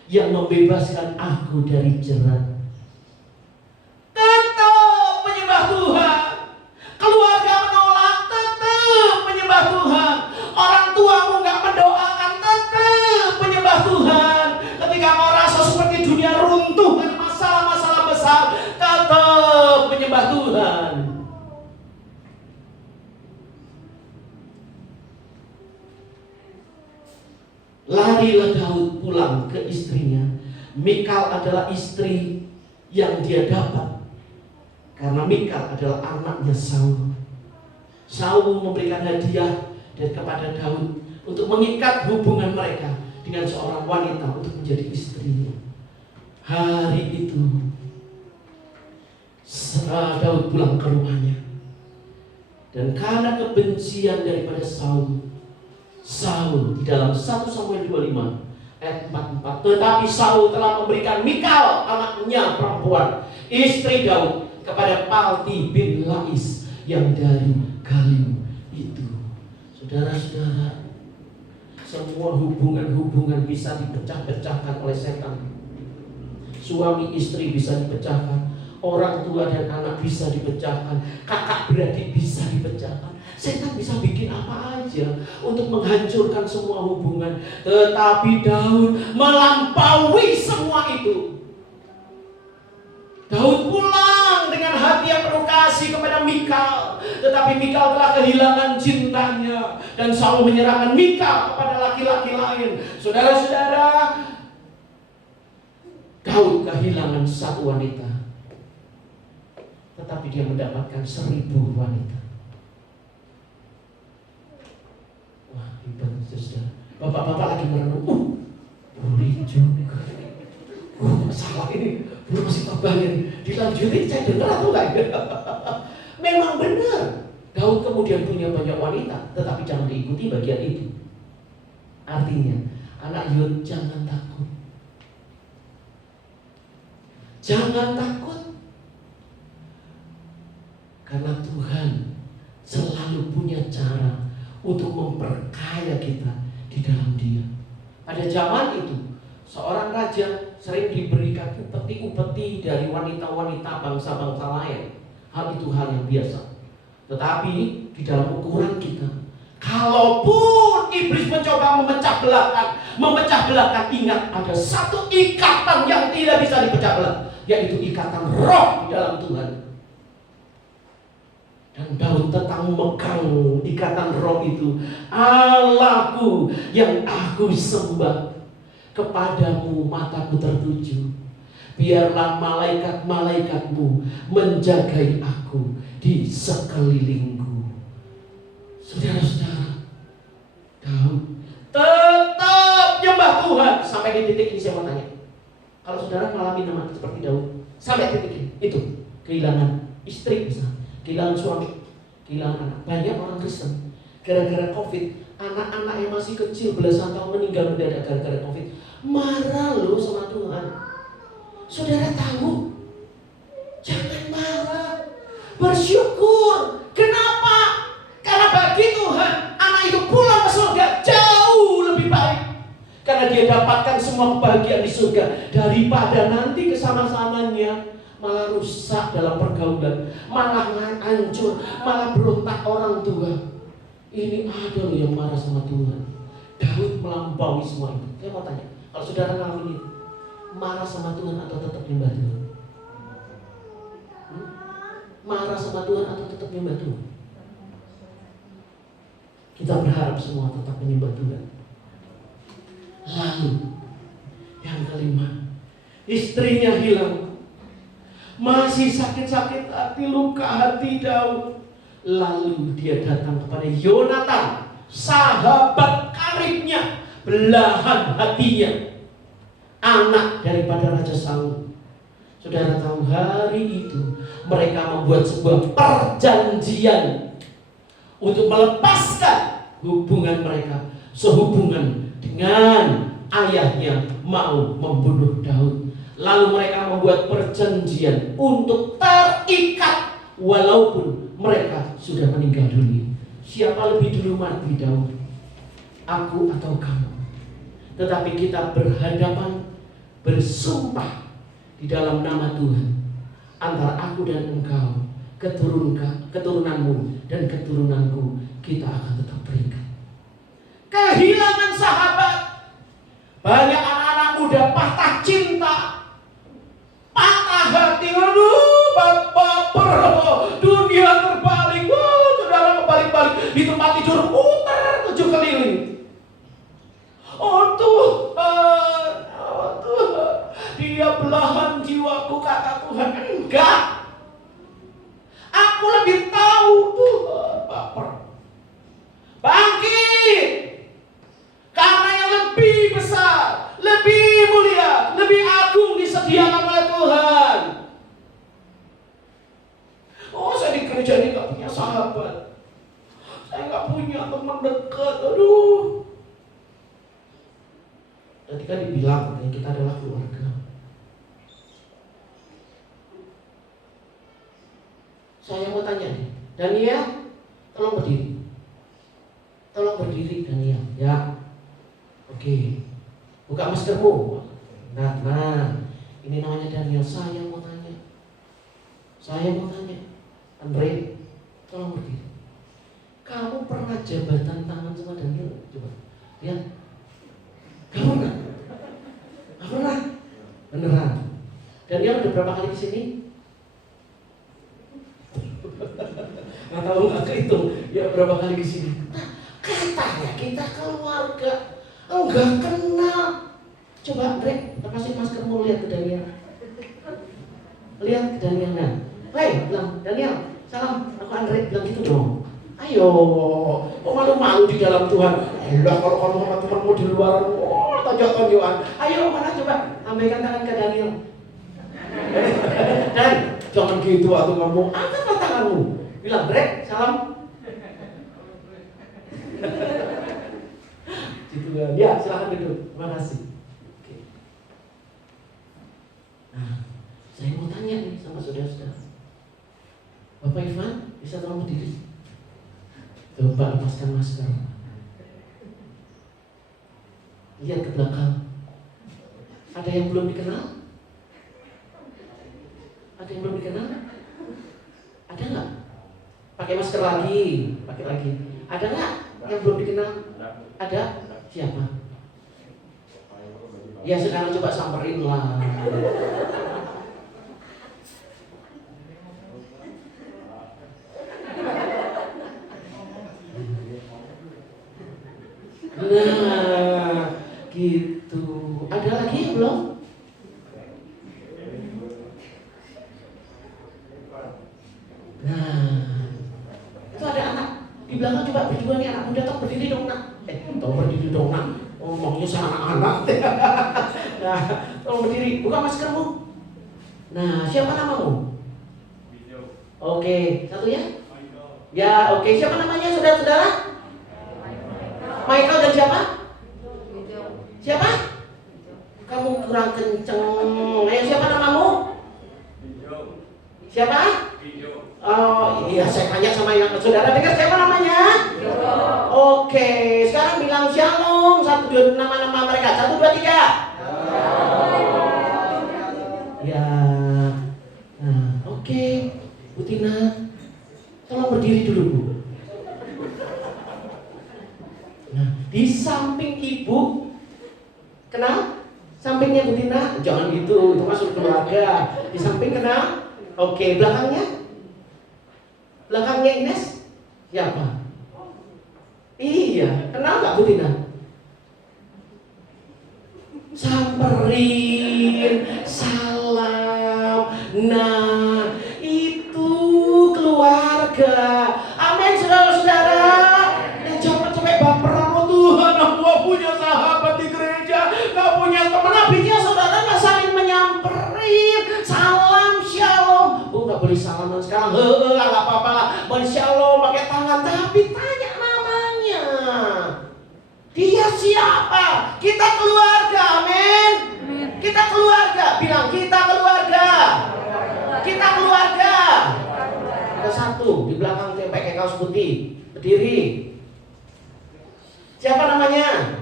yang membebaskan aku dari jerat. Tetap menyembah Tuhan. Keluarga menolak, tetap menyembah Tuhan. Orang tuamu gak mendoakan, tetap menyembah Tuhan. Ketika kau rasa seperti dunia runtuh karena masalah-masalah besar, tetap menyembah Tuhan. Marilah Daud pulang ke istrinya. Mikal adalah istri yang dia dapat karena Mikal adalah anaknya Saul. Saul memberikan hadiah kepada Daud untuk mengikat hubungan mereka dengan seorang wanita untuk menjadi istrinya. Hari itu Daud pulang ke rumahnya, dan karena kebencian daripada Saul di dalam 1 Samuel 25 ayat 44, tetapi Saul telah memberikan Mikal anaknya perempuan, istri Daud, kepada Palti bin Lais yang dari Galim itu. Saudara-saudara, semua hubungan-hubungan bisa dipecah-pecahkan oleh setan. Suami istri bisa dipecahkan, orang tua dan anak bisa dipecahkan, kakak beradik bisa dipecahkan. Setan bisa bikin apa aja untuk menghancurkan semua hubungan. Tetapi Daud melampaui semua itu. Daud pulang dengan hati yang penuh kasih kepada Mikal, tetapi Mikal telah kehilangan cintanya, dan Saul menyerahkan Mikal kepada laki-laki lain. Saudara-saudara, Daud kehilangan satu wanita, tetapi dia mendapatkan 1000 wanita. Wah, hebat saudara. Bapak-bapak lagi merenung, boleh juga. Salah ini, belum masih terbangin. Dilanjutin, saya dengar atau enggak? Memang benar, Daud kemudian punya banyak wanita, tetapi jangan diikuti bagian itu. Artinya, anak Yud, jangan takut. Jangan takut, karena Tuhan selalu punya cara untuk memperkaya kita di dalam Dia. Pada zaman itu, seorang raja sering diberikan upeti-upeti dari wanita-wanita bangsa-bangsa lain. Hal itu hal yang biasa. Tetapi di dalam ukuran kita, kalaupun iblis mencoba memecah belahkan, ingat ada satu ikatan yang tidak bisa dipecah belah, yaitu ikatan roh di dalam Tuhan. Dan Daud tetap memegang ikatan roh itu. Allahku yang aku sembah, kepadamu mataku tertuju. Biarlah malaikat-malaikatmu menjagai aku di sekelilingku. Saudara-saudara, Daud tetap nyembah Tuhan. Sampai di titik ini saya mau tanya, kalau saudara mengalami nama seperti Daud, sampai titik ini, itu kehilangan istri misalnya, kehilangan suami, kehilangan anak. Banyak orang Kristen gara-gara COVID, anak-anak yang masih kecil belasan tahun meninggal mendadak gara-gara COVID. Marah loh sama Tuhan. Saudara tahu, jangan marah, bersyukur. Kenapa? Karena bagi Tuhan, anak itu pulang ke surga jauh lebih baik, karena dia dapatkan semua kebahagiaan di surga, daripada nanti kesama-samanya malah rusak dalam pergaulan, malah hancur, malah berontak orang tua. Ini ada loh yang marah sama Tuhan. Daud melampaui semua itu. Saya mau tanya, kalau saudara ngalamin itu, marah sama Tuhan atau tetap nyembah Tuhan? Marah sama Tuhan atau tetap nyembah Tuhan? Kita berharap semua tetap menyembah Tuhan. Lalu yang kelima, istrinya hilang. Masih sakit-sakit hati, luka hati Daud. Lalu dia datang kepada Yonatan, sahabat karibnya, belahan hatinya, anak daripada Raja Saul. Saudara tahu, hari itu mereka membuat sebuah perjanjian untuk melepaskan hubungan mereka, sehubungan dengan ayahnya mau membunuh Daud. Lalu mereka membuat perjanjian untuk terikat walaupun mereka sudah meninggal dunia. Siapa lebih dulu mati, Daud? Aku atau kamu? Tetapi kita berhadapan, bersumpah di dalam nama Tuhan, antara aku dan engkau, keturunanmu dan keturunanku, kita akan tetap terikat. Kehilangan sahabat, banyak anak-anak muda patah cinta, patah hati. Aduh, baper, dunia terbalik. Wah, saudara kebalik-balik di tempat tidur, putar 7 keliling. Oh Tuhan, gereja ini nggak punya sahabat. Saya nggak punya teman dekat. Aduh. Ketika dibilang kita adalah keluarga. Saya mau tanya nih, Daniel, tolong berdiri. Tolong berdiri Daniel, ya. Oke. Buka maskermu. Nah, ini namanya Daniel. Saya mau tanya. Andre, tolong berdiri. Kamu pernah jabatan tangan sama Daniel? Coba. Lihat. Kamu pernah? Gak pernah? Beneran. Daniel udah berapa kali kesini? Nggak tahu, nggak kehitung. Ya berapa kali kesini? Nah, katanya kita keluarga. Enggak kenal. Coba Andre, lepasin maskermu, lihat ke Daniel. Lihat ke Daniel. Nah, hei, bilang Daniel, salam, aku Andre, bilang gitu dong. Ayo, kok malu-malu di dalam Tuhan? Elah, kalau kamu sama temanmu di luar, tonjok-tonjokan. Ayo, mana coba, lambaikan tangan ke Daniel. Dan jangan gitu atau kamu angkatlah tanganmu. Bilang, Brek, salam. Gitu kan? Ya, silakan duduk. Terima kasih. Oke. Nah, saya mau tanya nih sama saudara-saudara. Bapak Ivan, bisa tolong berdiri? Coba lepaskan masker. Lihat ke belakang. Ada yang belum dikenal? Ada yang belum dikenal? Ada nggak? Pakai masker lagi, pakai lagi. Ada nggak yang belum dikenal? Ada? Siapa? Ya sekarang coba samperin lah. Nah, gitu. Ada lagi yang belum? Nah, itu ada anak di belakang, coba berdua nih, anak muda, tolong berdiri dong nak. Tolong berdiri dong nak. Ngomongnya sama anak-anak. Nah, tolong berdiri, buka maskermu. Nah, siapa namamu? Oke, satu ya? Ya, oke. Siapa namanya saudara-saudara? Michael dan siapa? Siapa? Kamu kurang kenceng. Ayo, siapa namamu? Siapa? Oh iya, saya tanya sama yang saudara dengar siapa namanya? Oke, sekarang bilang shalom. Satu dua nama-nama mereka. 1, 2, 3. Ya. Nah, oke. Bu Tina, tolong berdiri dulu Bu. Nah, di samping ibu, kenal? Sampingnya Bu Tina, jangan gitu, itu masuk keluarga. Di samping kenal? Oke, belakangnya? Belakangnya Ines? Siapa? Iya, kenal nggak Bu Tina? Samperin, salam. Nah, itu keluarga. Amin, saudara-saudara. Dan jangan sampai baperan, oh Tuhan, aku punya sahabat di gereja, nggak punya teman. Habisnya saudara nggak saling menyamperin, salam, shalom. Oh, nggak boleh salaman sekarang. Nggak apa-apa lah. Boleh shalom pakai tangan, tapi tanya namanya. Dia siapa? Kita keluarga, amin. Kita keluarga. Bilang kita keluarga. Kita keluarga. Ada satu di belakang yang pakai kaos putih, berdiri. Siapa namanya?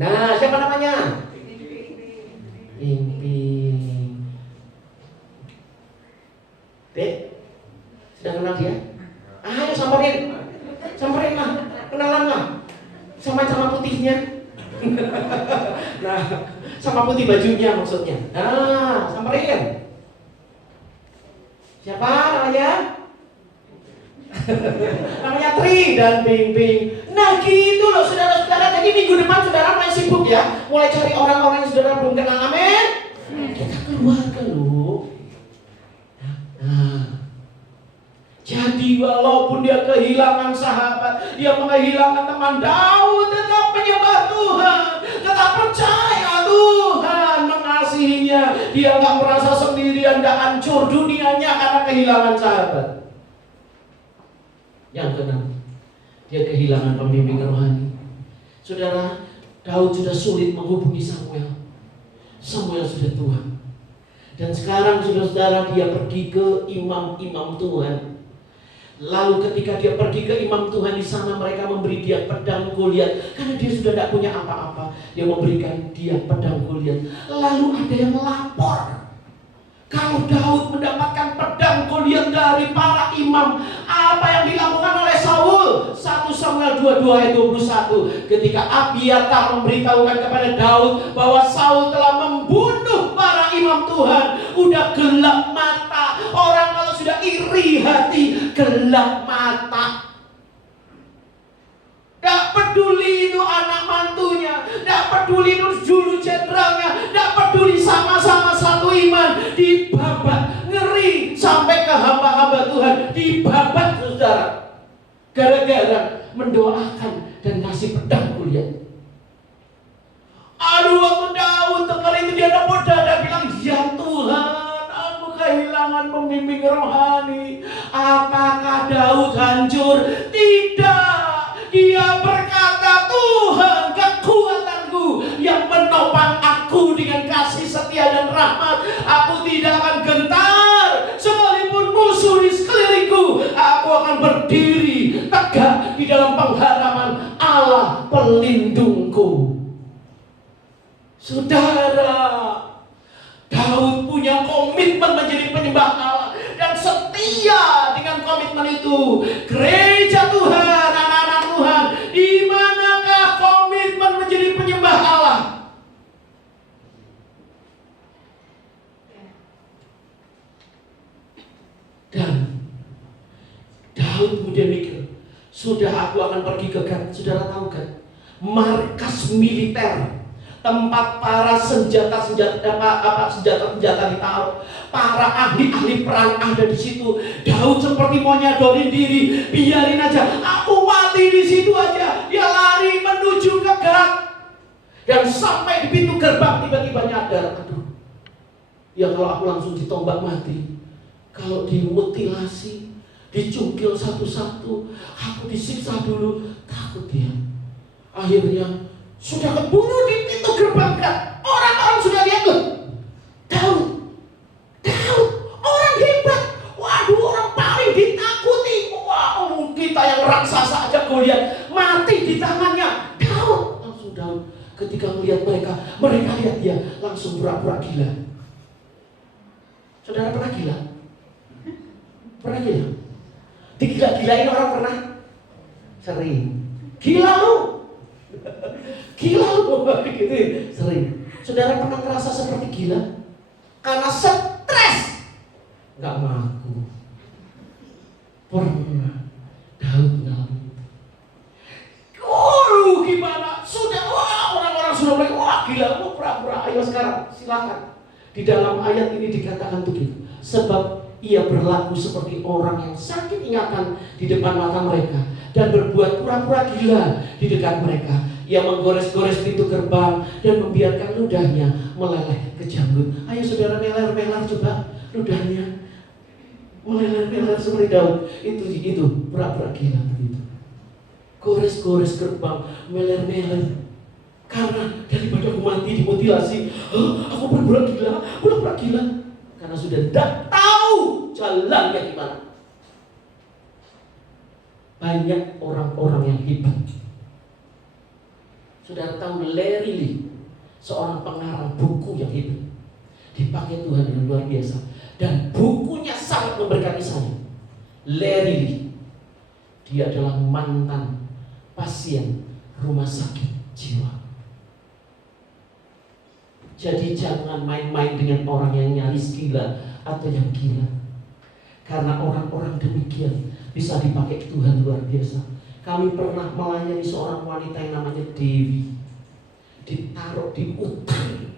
Nah, siapa namanya? Imping. Dek, sudah kenal dia? Ayo samperin. Samperin lah, kenalan lah. Sama putihnya. Nah, sama putih bajunya maksudnya. Nah, samperin. Siapa namanya? Namanya Tri dan Ping. Nah gitu loh saudara-saudara. Jadi minggu depan saudara mulai sibuk ya, mulai cari orang-orang yang saudara belum kenal, amin. Kita keluarga loh. Nah, jadi walaupun dia kehilangan sahabat, dia kehilangan teman, Daud tetap menyembah Tuhan, tetap percaya Tuhan mengasihinya. Dia nggak merasa sendirian, nggak hancur dunianya karena kehilangan sahabat. Yang keenam, dia kehilangan pembimbing rohani. Saudara, Daud sudah sulit menghubungi Samuel. Samuel sudah tua. Dan sekarang saudara-saudara, dia pergi ke imam-imam Tuhan. Lalu ketika dia pergi ke imam Tuhan, di sana mereka memberi dia pedang Goliat. Karena dia sudah tidak punya apa-apa, dia memberikan dia pedang Goliat. Lalu ada yang melapor, kalau Daud mendapatkan pedang Goliat dari para imam, apa yang dilakukan oleh Saul? 1 Samuel 22 ayat 21. Ketika Abiatar memberitahukan kepada Daud bahwa Saul telah membunuh para imam Tuhan, udah gelap mata. Orang kalau sudah iri hati, gelap mata. Tidak peduli itu anak mantunya, tidak peduli itu juru jenderalnya, tidak peduli, sama-sama satu iman, dibabat, ngeri sampai ke hamba-hamba Tuhan, dibabat saudara, gara-gara mendoakan dan ngasih pedang Goliat. Aduh, waktu Daud dengar itu dia nepuk dada bilang, ya Tuhan, aku kehilangan pembimbing rohani. Apakah Daud hancur? Tidak. Dia berkata, Tuhan kekuatanku yang menopang aku dengan kasih setia dan rahmat. Aku tidak akan gentar sekalipun musuh di sekelilingku. Aku akan berdiri tegak di dalam pengharapan Allah pelindungku. Saudara, Daud punya komitmen menjadi penyembah Allah dan setia dengan komitmen itu. Gereja Tuhan, anak-anak Tuhan, di manakah komitmen menjadi penyembah Allah? Dan Daud kemudian mikir, sudah aku akan pergi ke Gat. Saudara tahu kan, markas militer, tempat para senjata ditaruh, para ahli-ahli perang ada di situ. Daud seperti mau nyadorin diri, biarin aja, aku mati di situ aja. Dia lari menuju ke Gat, dan sampai di pintu gerbang tiba-tiba nyadar, aduh, ya kalau aku langsung ditombak mati, kalau dimutilasi, dicungkil satu-satu, aku disiksa dulu, takut dia. Akhirnya sudah keburu di pintu gerbang Gat. Orang-orang sudah lihat, loh, Daud, orang hebat. Waduh, orang paling ditakuti. Wow, kita yang raksasa aja Goliat mati di tangannya. Daud, langsung Daud ketika melihat mereka lihat dia, langsung pura-pura gila. Saudara pernah gila? Pernah gila? Digila-gilain orang pernah? Sering. Gila lu, gitu, sering. Saudara pernah merasa seperti gila karena stres, nggak mampu? Pernah. Daud ngalamin. Gimana? Sudah, orang-orang sudah mulai, gila, lu pura-pura. Ayo sekarang, silakan. Di dalam ayat ini dikatakan begitu, sebab ia berlaku seperti orang yang sakit ingatan di depan mata mereka dan berbuat pura-pura gila di dekat mereka. Ia menggores-gores pintu gerbang dan membiarkan ludahnya meleleh ke janggut. Ayo saudara, meler-meler coba ludahnya, meler-meler seperti Daud. Itu pura-pura gila begitu. Gores-gores gerbang, meler-meler. Karena daripada aku mati dimutilasi, aku pura-pura gila. Karena sudah tidak tahu jalannya gimana. Banyak orang-orang yang hebat. Saudara tahu Larry Lee, seorang pengarang buku yang hebat, dipakai Tuhan dengan luar biasa, dan bukunya sangat memberkati saya. Larry Lee, dia adalah mantan pasien rumah sakit jiwa. Jadi jangan main-main dengan orang yang nyaris gila atau yang gila, karena orang-orang demikian bisa dipakai Tuhan luar biasa. Kami pernah melayani seorang wanita yang namanya Dewi, ditaruh di hutan,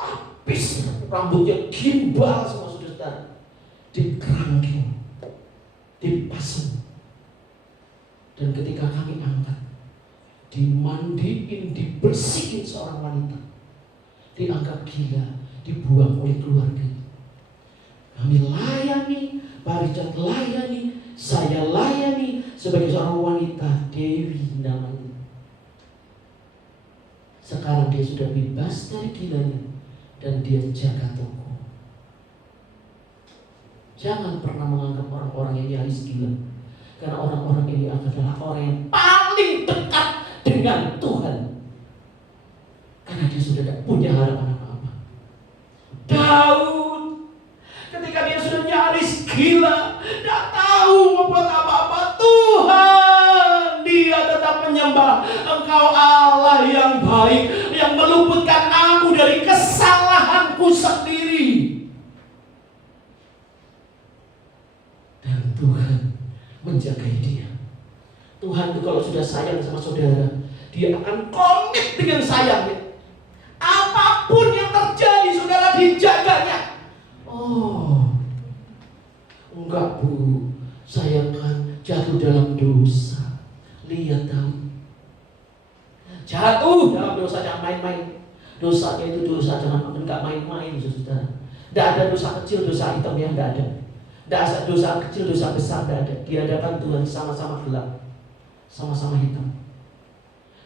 habis rambutnya gimbal semua, saudara, dikerangking, dipasang, dan ketika kami angkat, dimandiin, dibersihin seorang wanita, dianggap gila, dibuang oleh keluarga. Kami layani Pak Richard layani, saya layani sebagai seorang wanita, Dewi namanya. Sekarang dia sudah bebas dari gilanya dan dia jaga toko. Jangan pernah menganggap orang-orang yang nyaris gila, karena orang-orang ini adalah orang yang paling dekat dengan Tuhan, karena dia sudah tidak punya harapan apa-apa. Daud, ketika dia sudah nyaris gila, tidak tahu membuat apa-apa, Tuhan, dia tetap menyembah. Engkau Allah yang baik, yang meluputkan aku dari kesalahanku sendiri. Dan Tuhan menjagai dia. Tuhan itu kalau sudah sayang sama saudara, dia akan komit dengan sayangnya. Apapun yang terjadi, saudara dijaganya. Oh, enggak Bu, saya kan jatuh dalam dosa. Lihat Daud, jatuh dalam dosa, jangan main-main. Dosanya itu dosa, jangan enggak main-main, saudara. Tidak ada dosa kecil, dosa hitam yang tidak ada. Tidak ada dosa kecil, dosa besar, tidak ada. Di hadapan Tuhan sama-sama gelap, sama-sama hitam.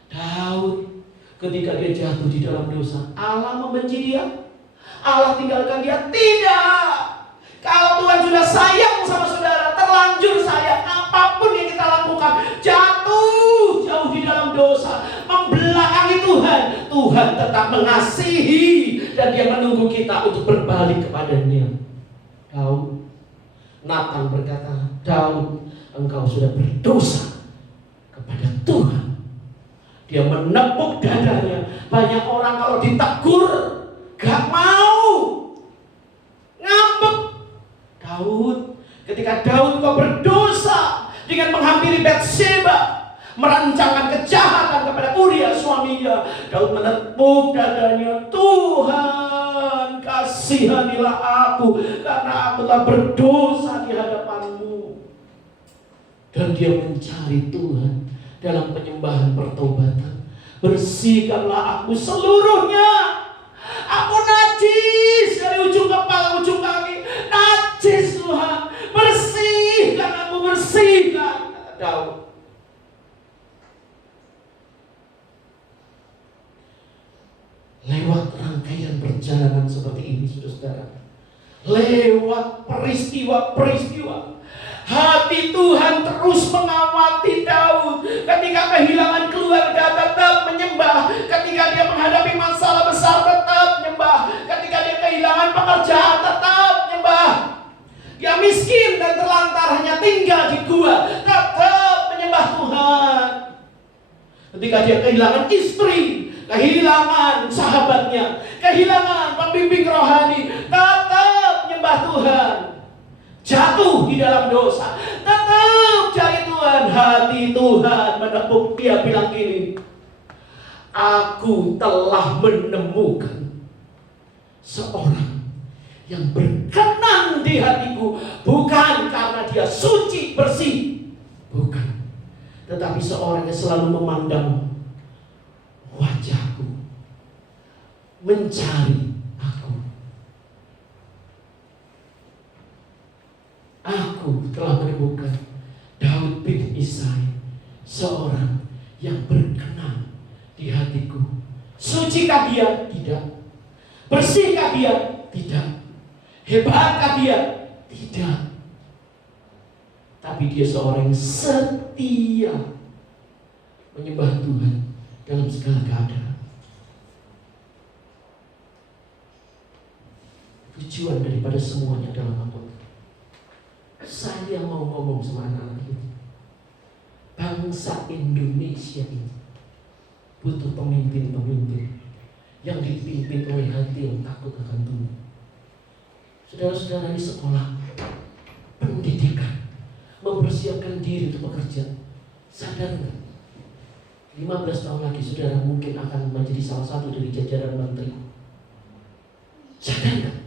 Daud, ketika dia jatuh di dalam dosa, Allah membenci dia, Allah tinggalkan dia? Tidak. Kalau Tuhan sudah sayang sama saudara, terlanjur sayang, apapun yang kita lakukan, jatuh jauh di dalam dosa, membelakangi Tuhan, Tuhan tetap mengasihi dan dia menunggu kita untuk berbalik kepadanya. Daud, Nathan berkata, Daud, engkau sudah berdosa kepada Tuhan. Dia menepuk dadanya. Banyak orang kalau ditegur gak mau, ngambek. Daud, ketika Daud kau berdosa dengan menghampiri Bathsheba, merancangkan kejahatan kepada Uria suaminya, Daud menepuk dadanya. Tuhan, kasihanilah aku karena aku telah berdosa di hadapanmu. Dan dia mencari Tuhan dalam penyembahan pertobatan. Bersihkanlah aku seluruhnya. Aku najis dari ujung kepala ujung kaki. Najis Tuhan, bersihkan aku, bersihkan, kata Daud. Lewat rangkaian perjalanan seperti ini, saudara, lewat peristiwa-peristiwa, hati Tuhan terus mengawati Daud. Ketika kehilangan keluarga, tetap menyembah. Ketika dia menghadapi masalah besar, tetap menyembah. Ketika dia kehilangan pekerjaan, tetap menyembah. Dia miskin dan terlantar, hanya tinggal di gua, tetap menyembah Tuhan. Ketika dia kehilangan istri, kehilangan sahabatnya, kehilangan pembimbing rohani, tetap menyembah Tuhan. Jatuh di dalam dosa, tetap cari Tuhan. Hati Tuhan menepuk dia, bilang gini, aku telah menemukan seorang yang berkenan di hatiku, bukan karena dia suci bersih, bukan, tetapi seorang yang selalu memandang wajahku, mencari aku. Aku telah menemukan Daud bin Isai, seorang yang berkenan di hatiku. Sucikah dia? Tidak. Bersihkah dia? Tidak. Hebatkah dia? Tidak. Tapi dia seorang yang setia menyembah Tuhan dalam segala keadaan. Tujuan daripada semuanya adalah apa? Saya mau ngomong sama anak-anak ini, bangsa Indonesia ini butuh pemimpin-pemimpin yang dipimpin oleh hati yang takut akan Tuhan. Saudara-saudara di sekolah, pendidikan, mempersiapkan diri untuk bekerja, sadar nggak? 15 tahun lagi saudara mungkin akan menjadi salah satu dari jajaran menteri. Sadar nggak?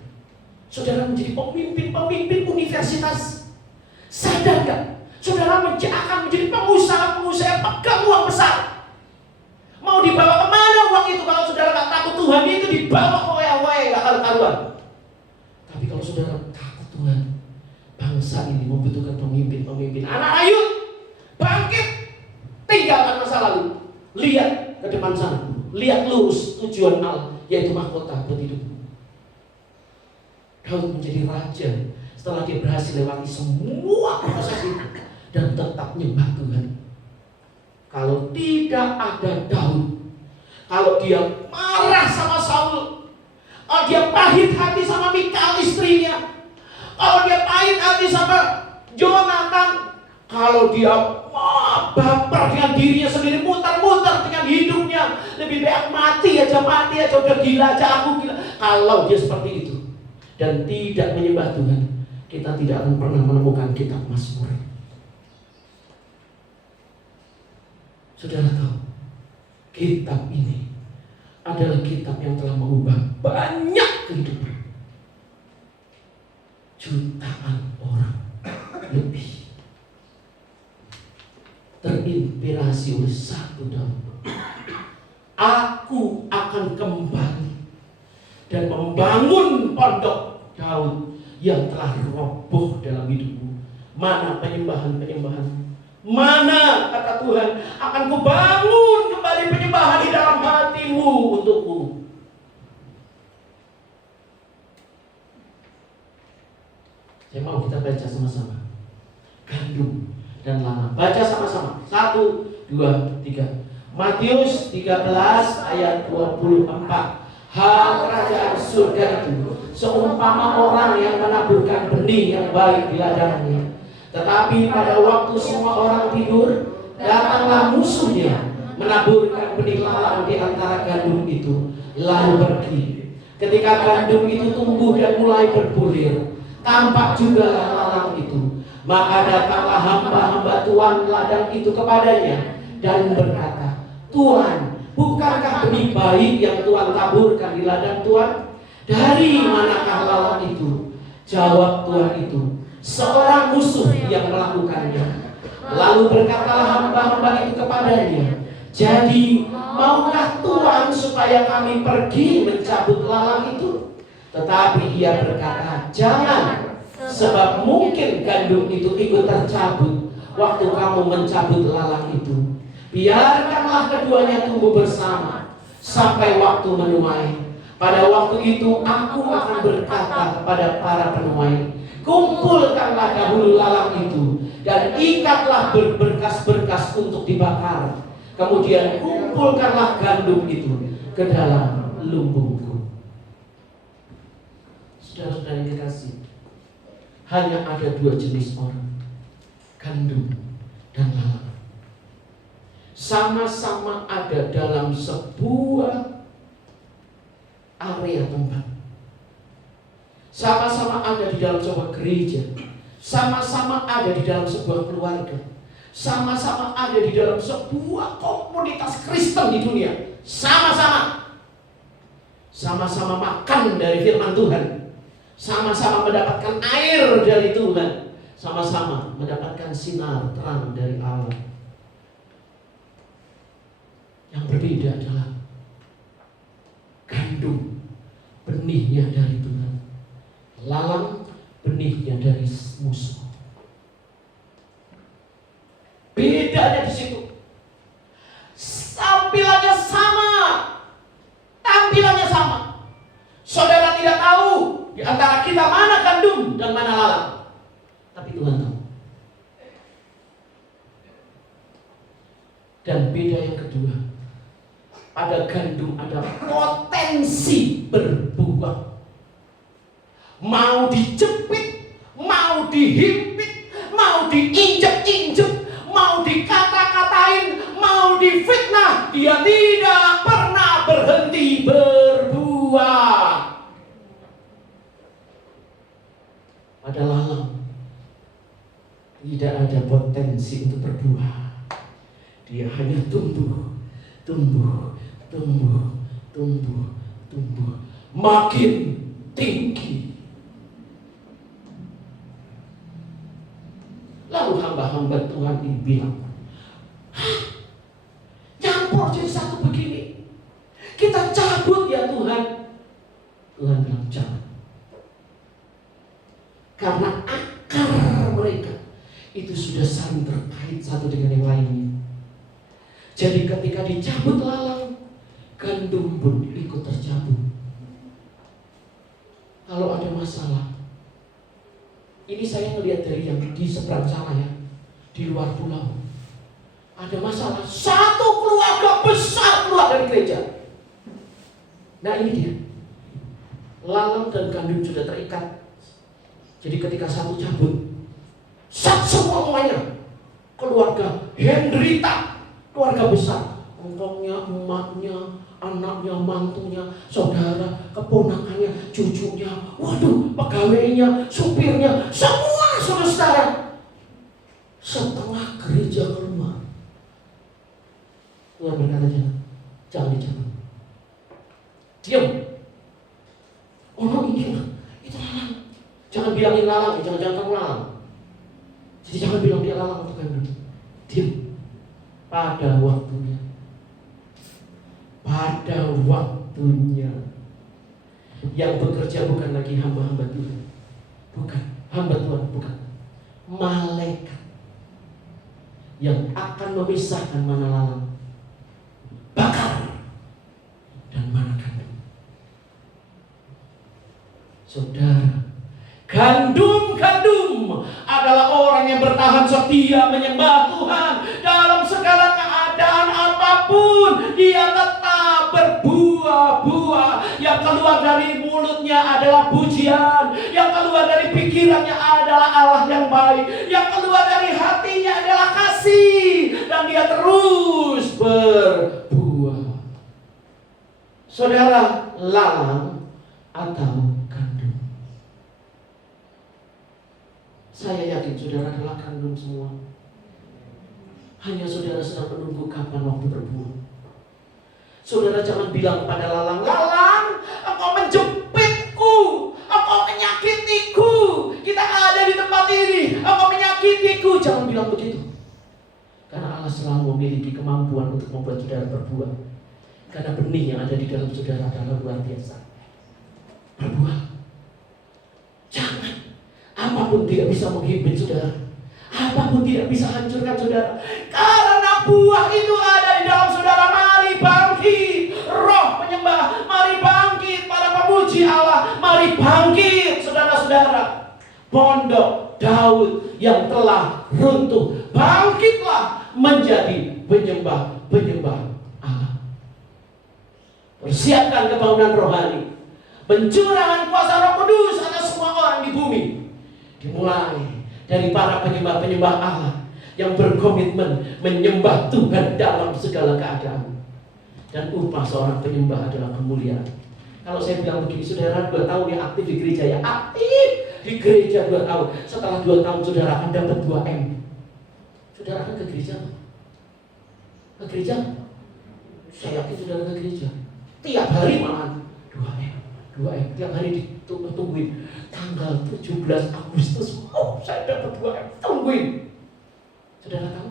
Saudara menjadi pemimpin universitas. Sadar nggak? Saudara akan menjadi pengusaha-pengusaha yang pegang uang besar. Mau dibawa kemana uang itu kalau saudara nggak takut Tuhan? Itu dibawa ke wae-wae, nggak karu-karuan. Tapi kalau saudara takut Tuhan, bangsa bangsa ini membutuhkan pemimpin-pemimpin. Anak ayut, bangkit, tinggalkan masa lalu, lihat ke depan sana, lihat lurus tujuan Allah, yaitu mahkota buat hidupmu. Daud menjadi raja setelah dia berhasil lewati semua proses itu dan tetap menyembah Tuhan. Kalau tidak ada Daud, kalau dia marah sama Saul, kalau dia pahit hati sama Mikal istrinya, kalau dia pahit hati sama Jonathan, kalau dia baper dengan dirinya sendiri, muter-muter dengan hidupnya, lebih baik mati aja, udah gila aja, aku gila. Kalau dia seperti itu dan tidak menyembah Tuhan, kita tidak akan pernah menemukan kitab Mazmur. Saudara tahu, kitab ini adalah kitab yang telah mengubah banyak kehidupan. Jutaan orang lebih terinspirasi oleh satu Daud. Aku akan kembali dan membangun pondok Daud yang telah roboh dalam hidupmu. Mana penyembahan-penyembahan? Mana, kata Tuhan, akan kubangun kembali penyembahan di dalam hatimu untukku. Saya mau kita baca sama-sama. Gandum dan lalang. Baca sama-sama. 1, 2, 3. Matius 13 ayat 24. Hal kerajaan surga itu seumpama orang yang menaburkan benih yang baik di ladangnya. Tetapi pada waktu semua orang tidur, datanglah musuhnya menaburkan benih lalang di antara gandum itu, lalu pergi. Ketika gandum itu tumbuh dan mulai berbulir, tampak juga lalang itu. Maka datanglah hamba-hamba tuan ladang itu kepadanya dan berkata, Tuan, bukankah benih baik yang Tuan taburkan di ladang Tuan? Dari manakah lalang itu? Jawab tuan itu, seorang musuh yang melakukannya. Lalu berkatalah hamba-hamba itu kepadanya, jadi maukah Tuan supaya kami pergi mencabut lalang itu? Tetapi ia berkata, jangan, sebab mungkin gandum itu ikut tercabut waktu kamu mencabut lalang itu. Biarkanlah keduanya tumbuh bersama sampai waktu menuai. Pada waktu itu aku akan berkata kepada para penuai, kumpulkanlah dahulu lalang itu dan ikatlah berberkas-berkas untuk dibakar. Kemudian kumpulkanlah gandum itu ke dalam lumbungku. Saudara-saudara yang dikasihi, hanya ada dua jenis orang, gandum dan lalang. Sama-sama ada dalam sebuah area tempat. Sama-sama ada di dalam sebuah gereja. Sama-sama ada di dalam sebuah keluarga. Sama-sama ada di dalam sebuah komunitas Kristen di dunia. Sama-sama. Sama-sama makan dari firman Tuhan. Sama-sama mendapatkan air dari Tuhan. Sama-sama mendapatkan sinar terang dari Allah. Yang berbeda adalah gandum, benihnya dari Tuhan. Lalang, benihnya dari musuh. Bedanya di situ. Tampilannya sama. Tampilannya sama. Saudara tidak tahu di antara kita mana gandum dan mana lalang. Tapi Tuhan tahu. Dan beda yang kedua. Pada gandum ada potensi berbuah. Mau dijepit, mau dihimpit, mau diinjek-injek, mau dikata-katain, mau difitnah, dia tidak pernah berhenti berbuah. Pada lalang tidak ada potensi untuk berbuah. Dia hanya tumbuh, makin tinggi. Lalu hamba-hamba Tuhan ini bilang, nyampur jadi satu begini, kita cabut ya Tuhan. Tuhan bilang jangan, karena akar itu sudah saling terkait satu dengan yang lainnya. Jadi ketika dicabut lalang, gandum pun ikut tercabut. Kalau ada masalah, ini saya melihat dari yang di seberang sana ya, di luar pulau. Ada masalah, satu keluarga besar keluar dari gereja. Nah ini dia, lalang dan gandum sudah terikat. Jadi ketika satu cabut, semuanya keluarga Hendrita, keluarga besar, engkongnya, emaknya, anaknya, mantunya, saudara, keponakannya, cucunya, waduh, pegawainya, supirnya, semua saudara. Setengah gereja keluar. Tuhan berkata, jangan dicabut. Diam. Oh ini lah, itu lalang. Jangan bilangin lalang, jangan kamu lalang. Jadi jangan bilang dia lalang untuk kamu. Diam. Pada waktunya. Pada waktunya. Yang bekerja bukan lagi hamba-hamba Tuhan. Bukan. Hamba Tuhan, bukan. Malaikat. Yang akan memisahkan mana lalang, bakar, dan mana gandum. Saudara, gandum adalah orang yang bertahan setia menyembah Tuhan dalam segala keadaan apapun. Dia tetap berbuah-buah. Yang keluar dari mulutnya adalah pujian. Yang keluar dari pikirannya adalah Allah yang baik. Yang keluar dari hatinya adalah kasih. Dan dia terus berbuah. Saudara, lalang atau gandum? Saya yakin saudara adalah gandum semua. Hanya saudara sedang menunggu kapan waktu berbuah. Saudara jangan bilang pada lalang, lalang, engkau menjepitku, engkau menyakitiku, kita ada di tempat ini, engkau menyakitiku. Jangan bilang begitu. Karena Allah selalu memiliki kemampuan untuk membuat saudara berbuah. Karena benih yang ada di dalam saudara adalah luar biasa. Berbuah. Jangan. Apapun tidak bisa menghimpit saudara. Apapun tidak bisa hancurkan saudara. Karena buah itu ada di dalam saudara. Mari bangkit, roh penyembah. Mari bangkit para pemuji Allah. Mari bangkit saudara-saudara. Pondok Daud yang telah runtuh, bangkitlah menjadi penyembah Allah. Persiapkan kebangunan rohani, pencurahan kuasa Roh Kudus atas semua orang di bumi. Dimulai dari para penyembah-penyembah Allah yang berkomitmen menyembah Tuhan dalam segala keadaan. Dan upah seorang penyembah adalah kemuliaan. Kalau saya bilang begini, saudara 2 tahun ya aktif di gereja, ya aktif di gereja 2 tahun. Setelah 2 tahun saudara akan dapat 2M. Saudara akan ke gereja? Ke gereja? Saya yakin saudara ke gereja. Tiap hari malah 2M. Tiap hari ditungguin. Tanggal 17 Agustus, saya dapat 2M. Tungguin. Saudara tahu?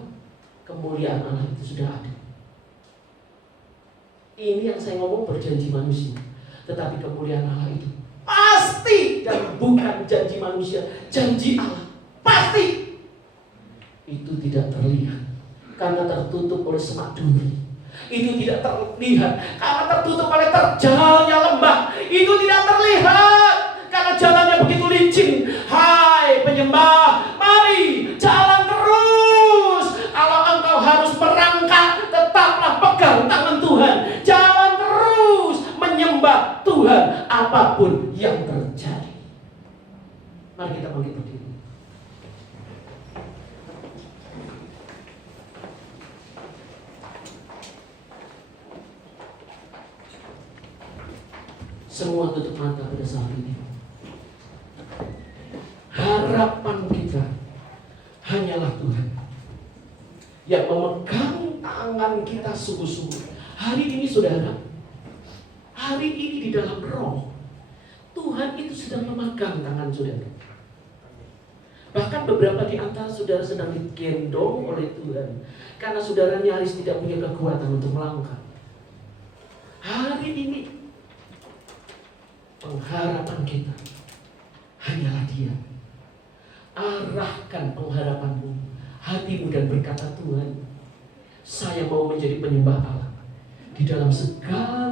Kemuliaan Allah itu sudah ada. Ini yang saya ngomong berjanji manusia. Tetapi kemuliaan Allah itu pasti, dan bukan janji manusia, janji Allah. Pasti. Itu tidak terlihat karena tertutup oleh semak duri. Itu tidak terlihat karena tertutup oleh terjalnya lembah. Itu tidak terlihat karena jalannya begitu licin. Hai penyembah, mari jalan terus. Kalau engkau harus merangkak, tetaplah pegang tangan Tuhan. Jalan terus menyembah Tuhan apapun yang terjadi. Mari kita bangkit berdiri. Semua tutup mata pada saat ini. Harapan kita hanyalah Tuhan yang memegang tangan kita sungguh-sungguh. Hari ini saudara, hari ini di dalam roh, Tuhan itu sedang memegang tangan saudara. Bahkan beberapa di antara saudara sedang digendong oleh Tuhan karena saudara nyaris tidak punya kekuatan untuk melangkah. Hari ini pengharapan kita hanyalah Dia. arahkan pengharapanmu, hatimu, dan berkata, Tuhan, saya mau menjadi penyembah Allah di dalam segala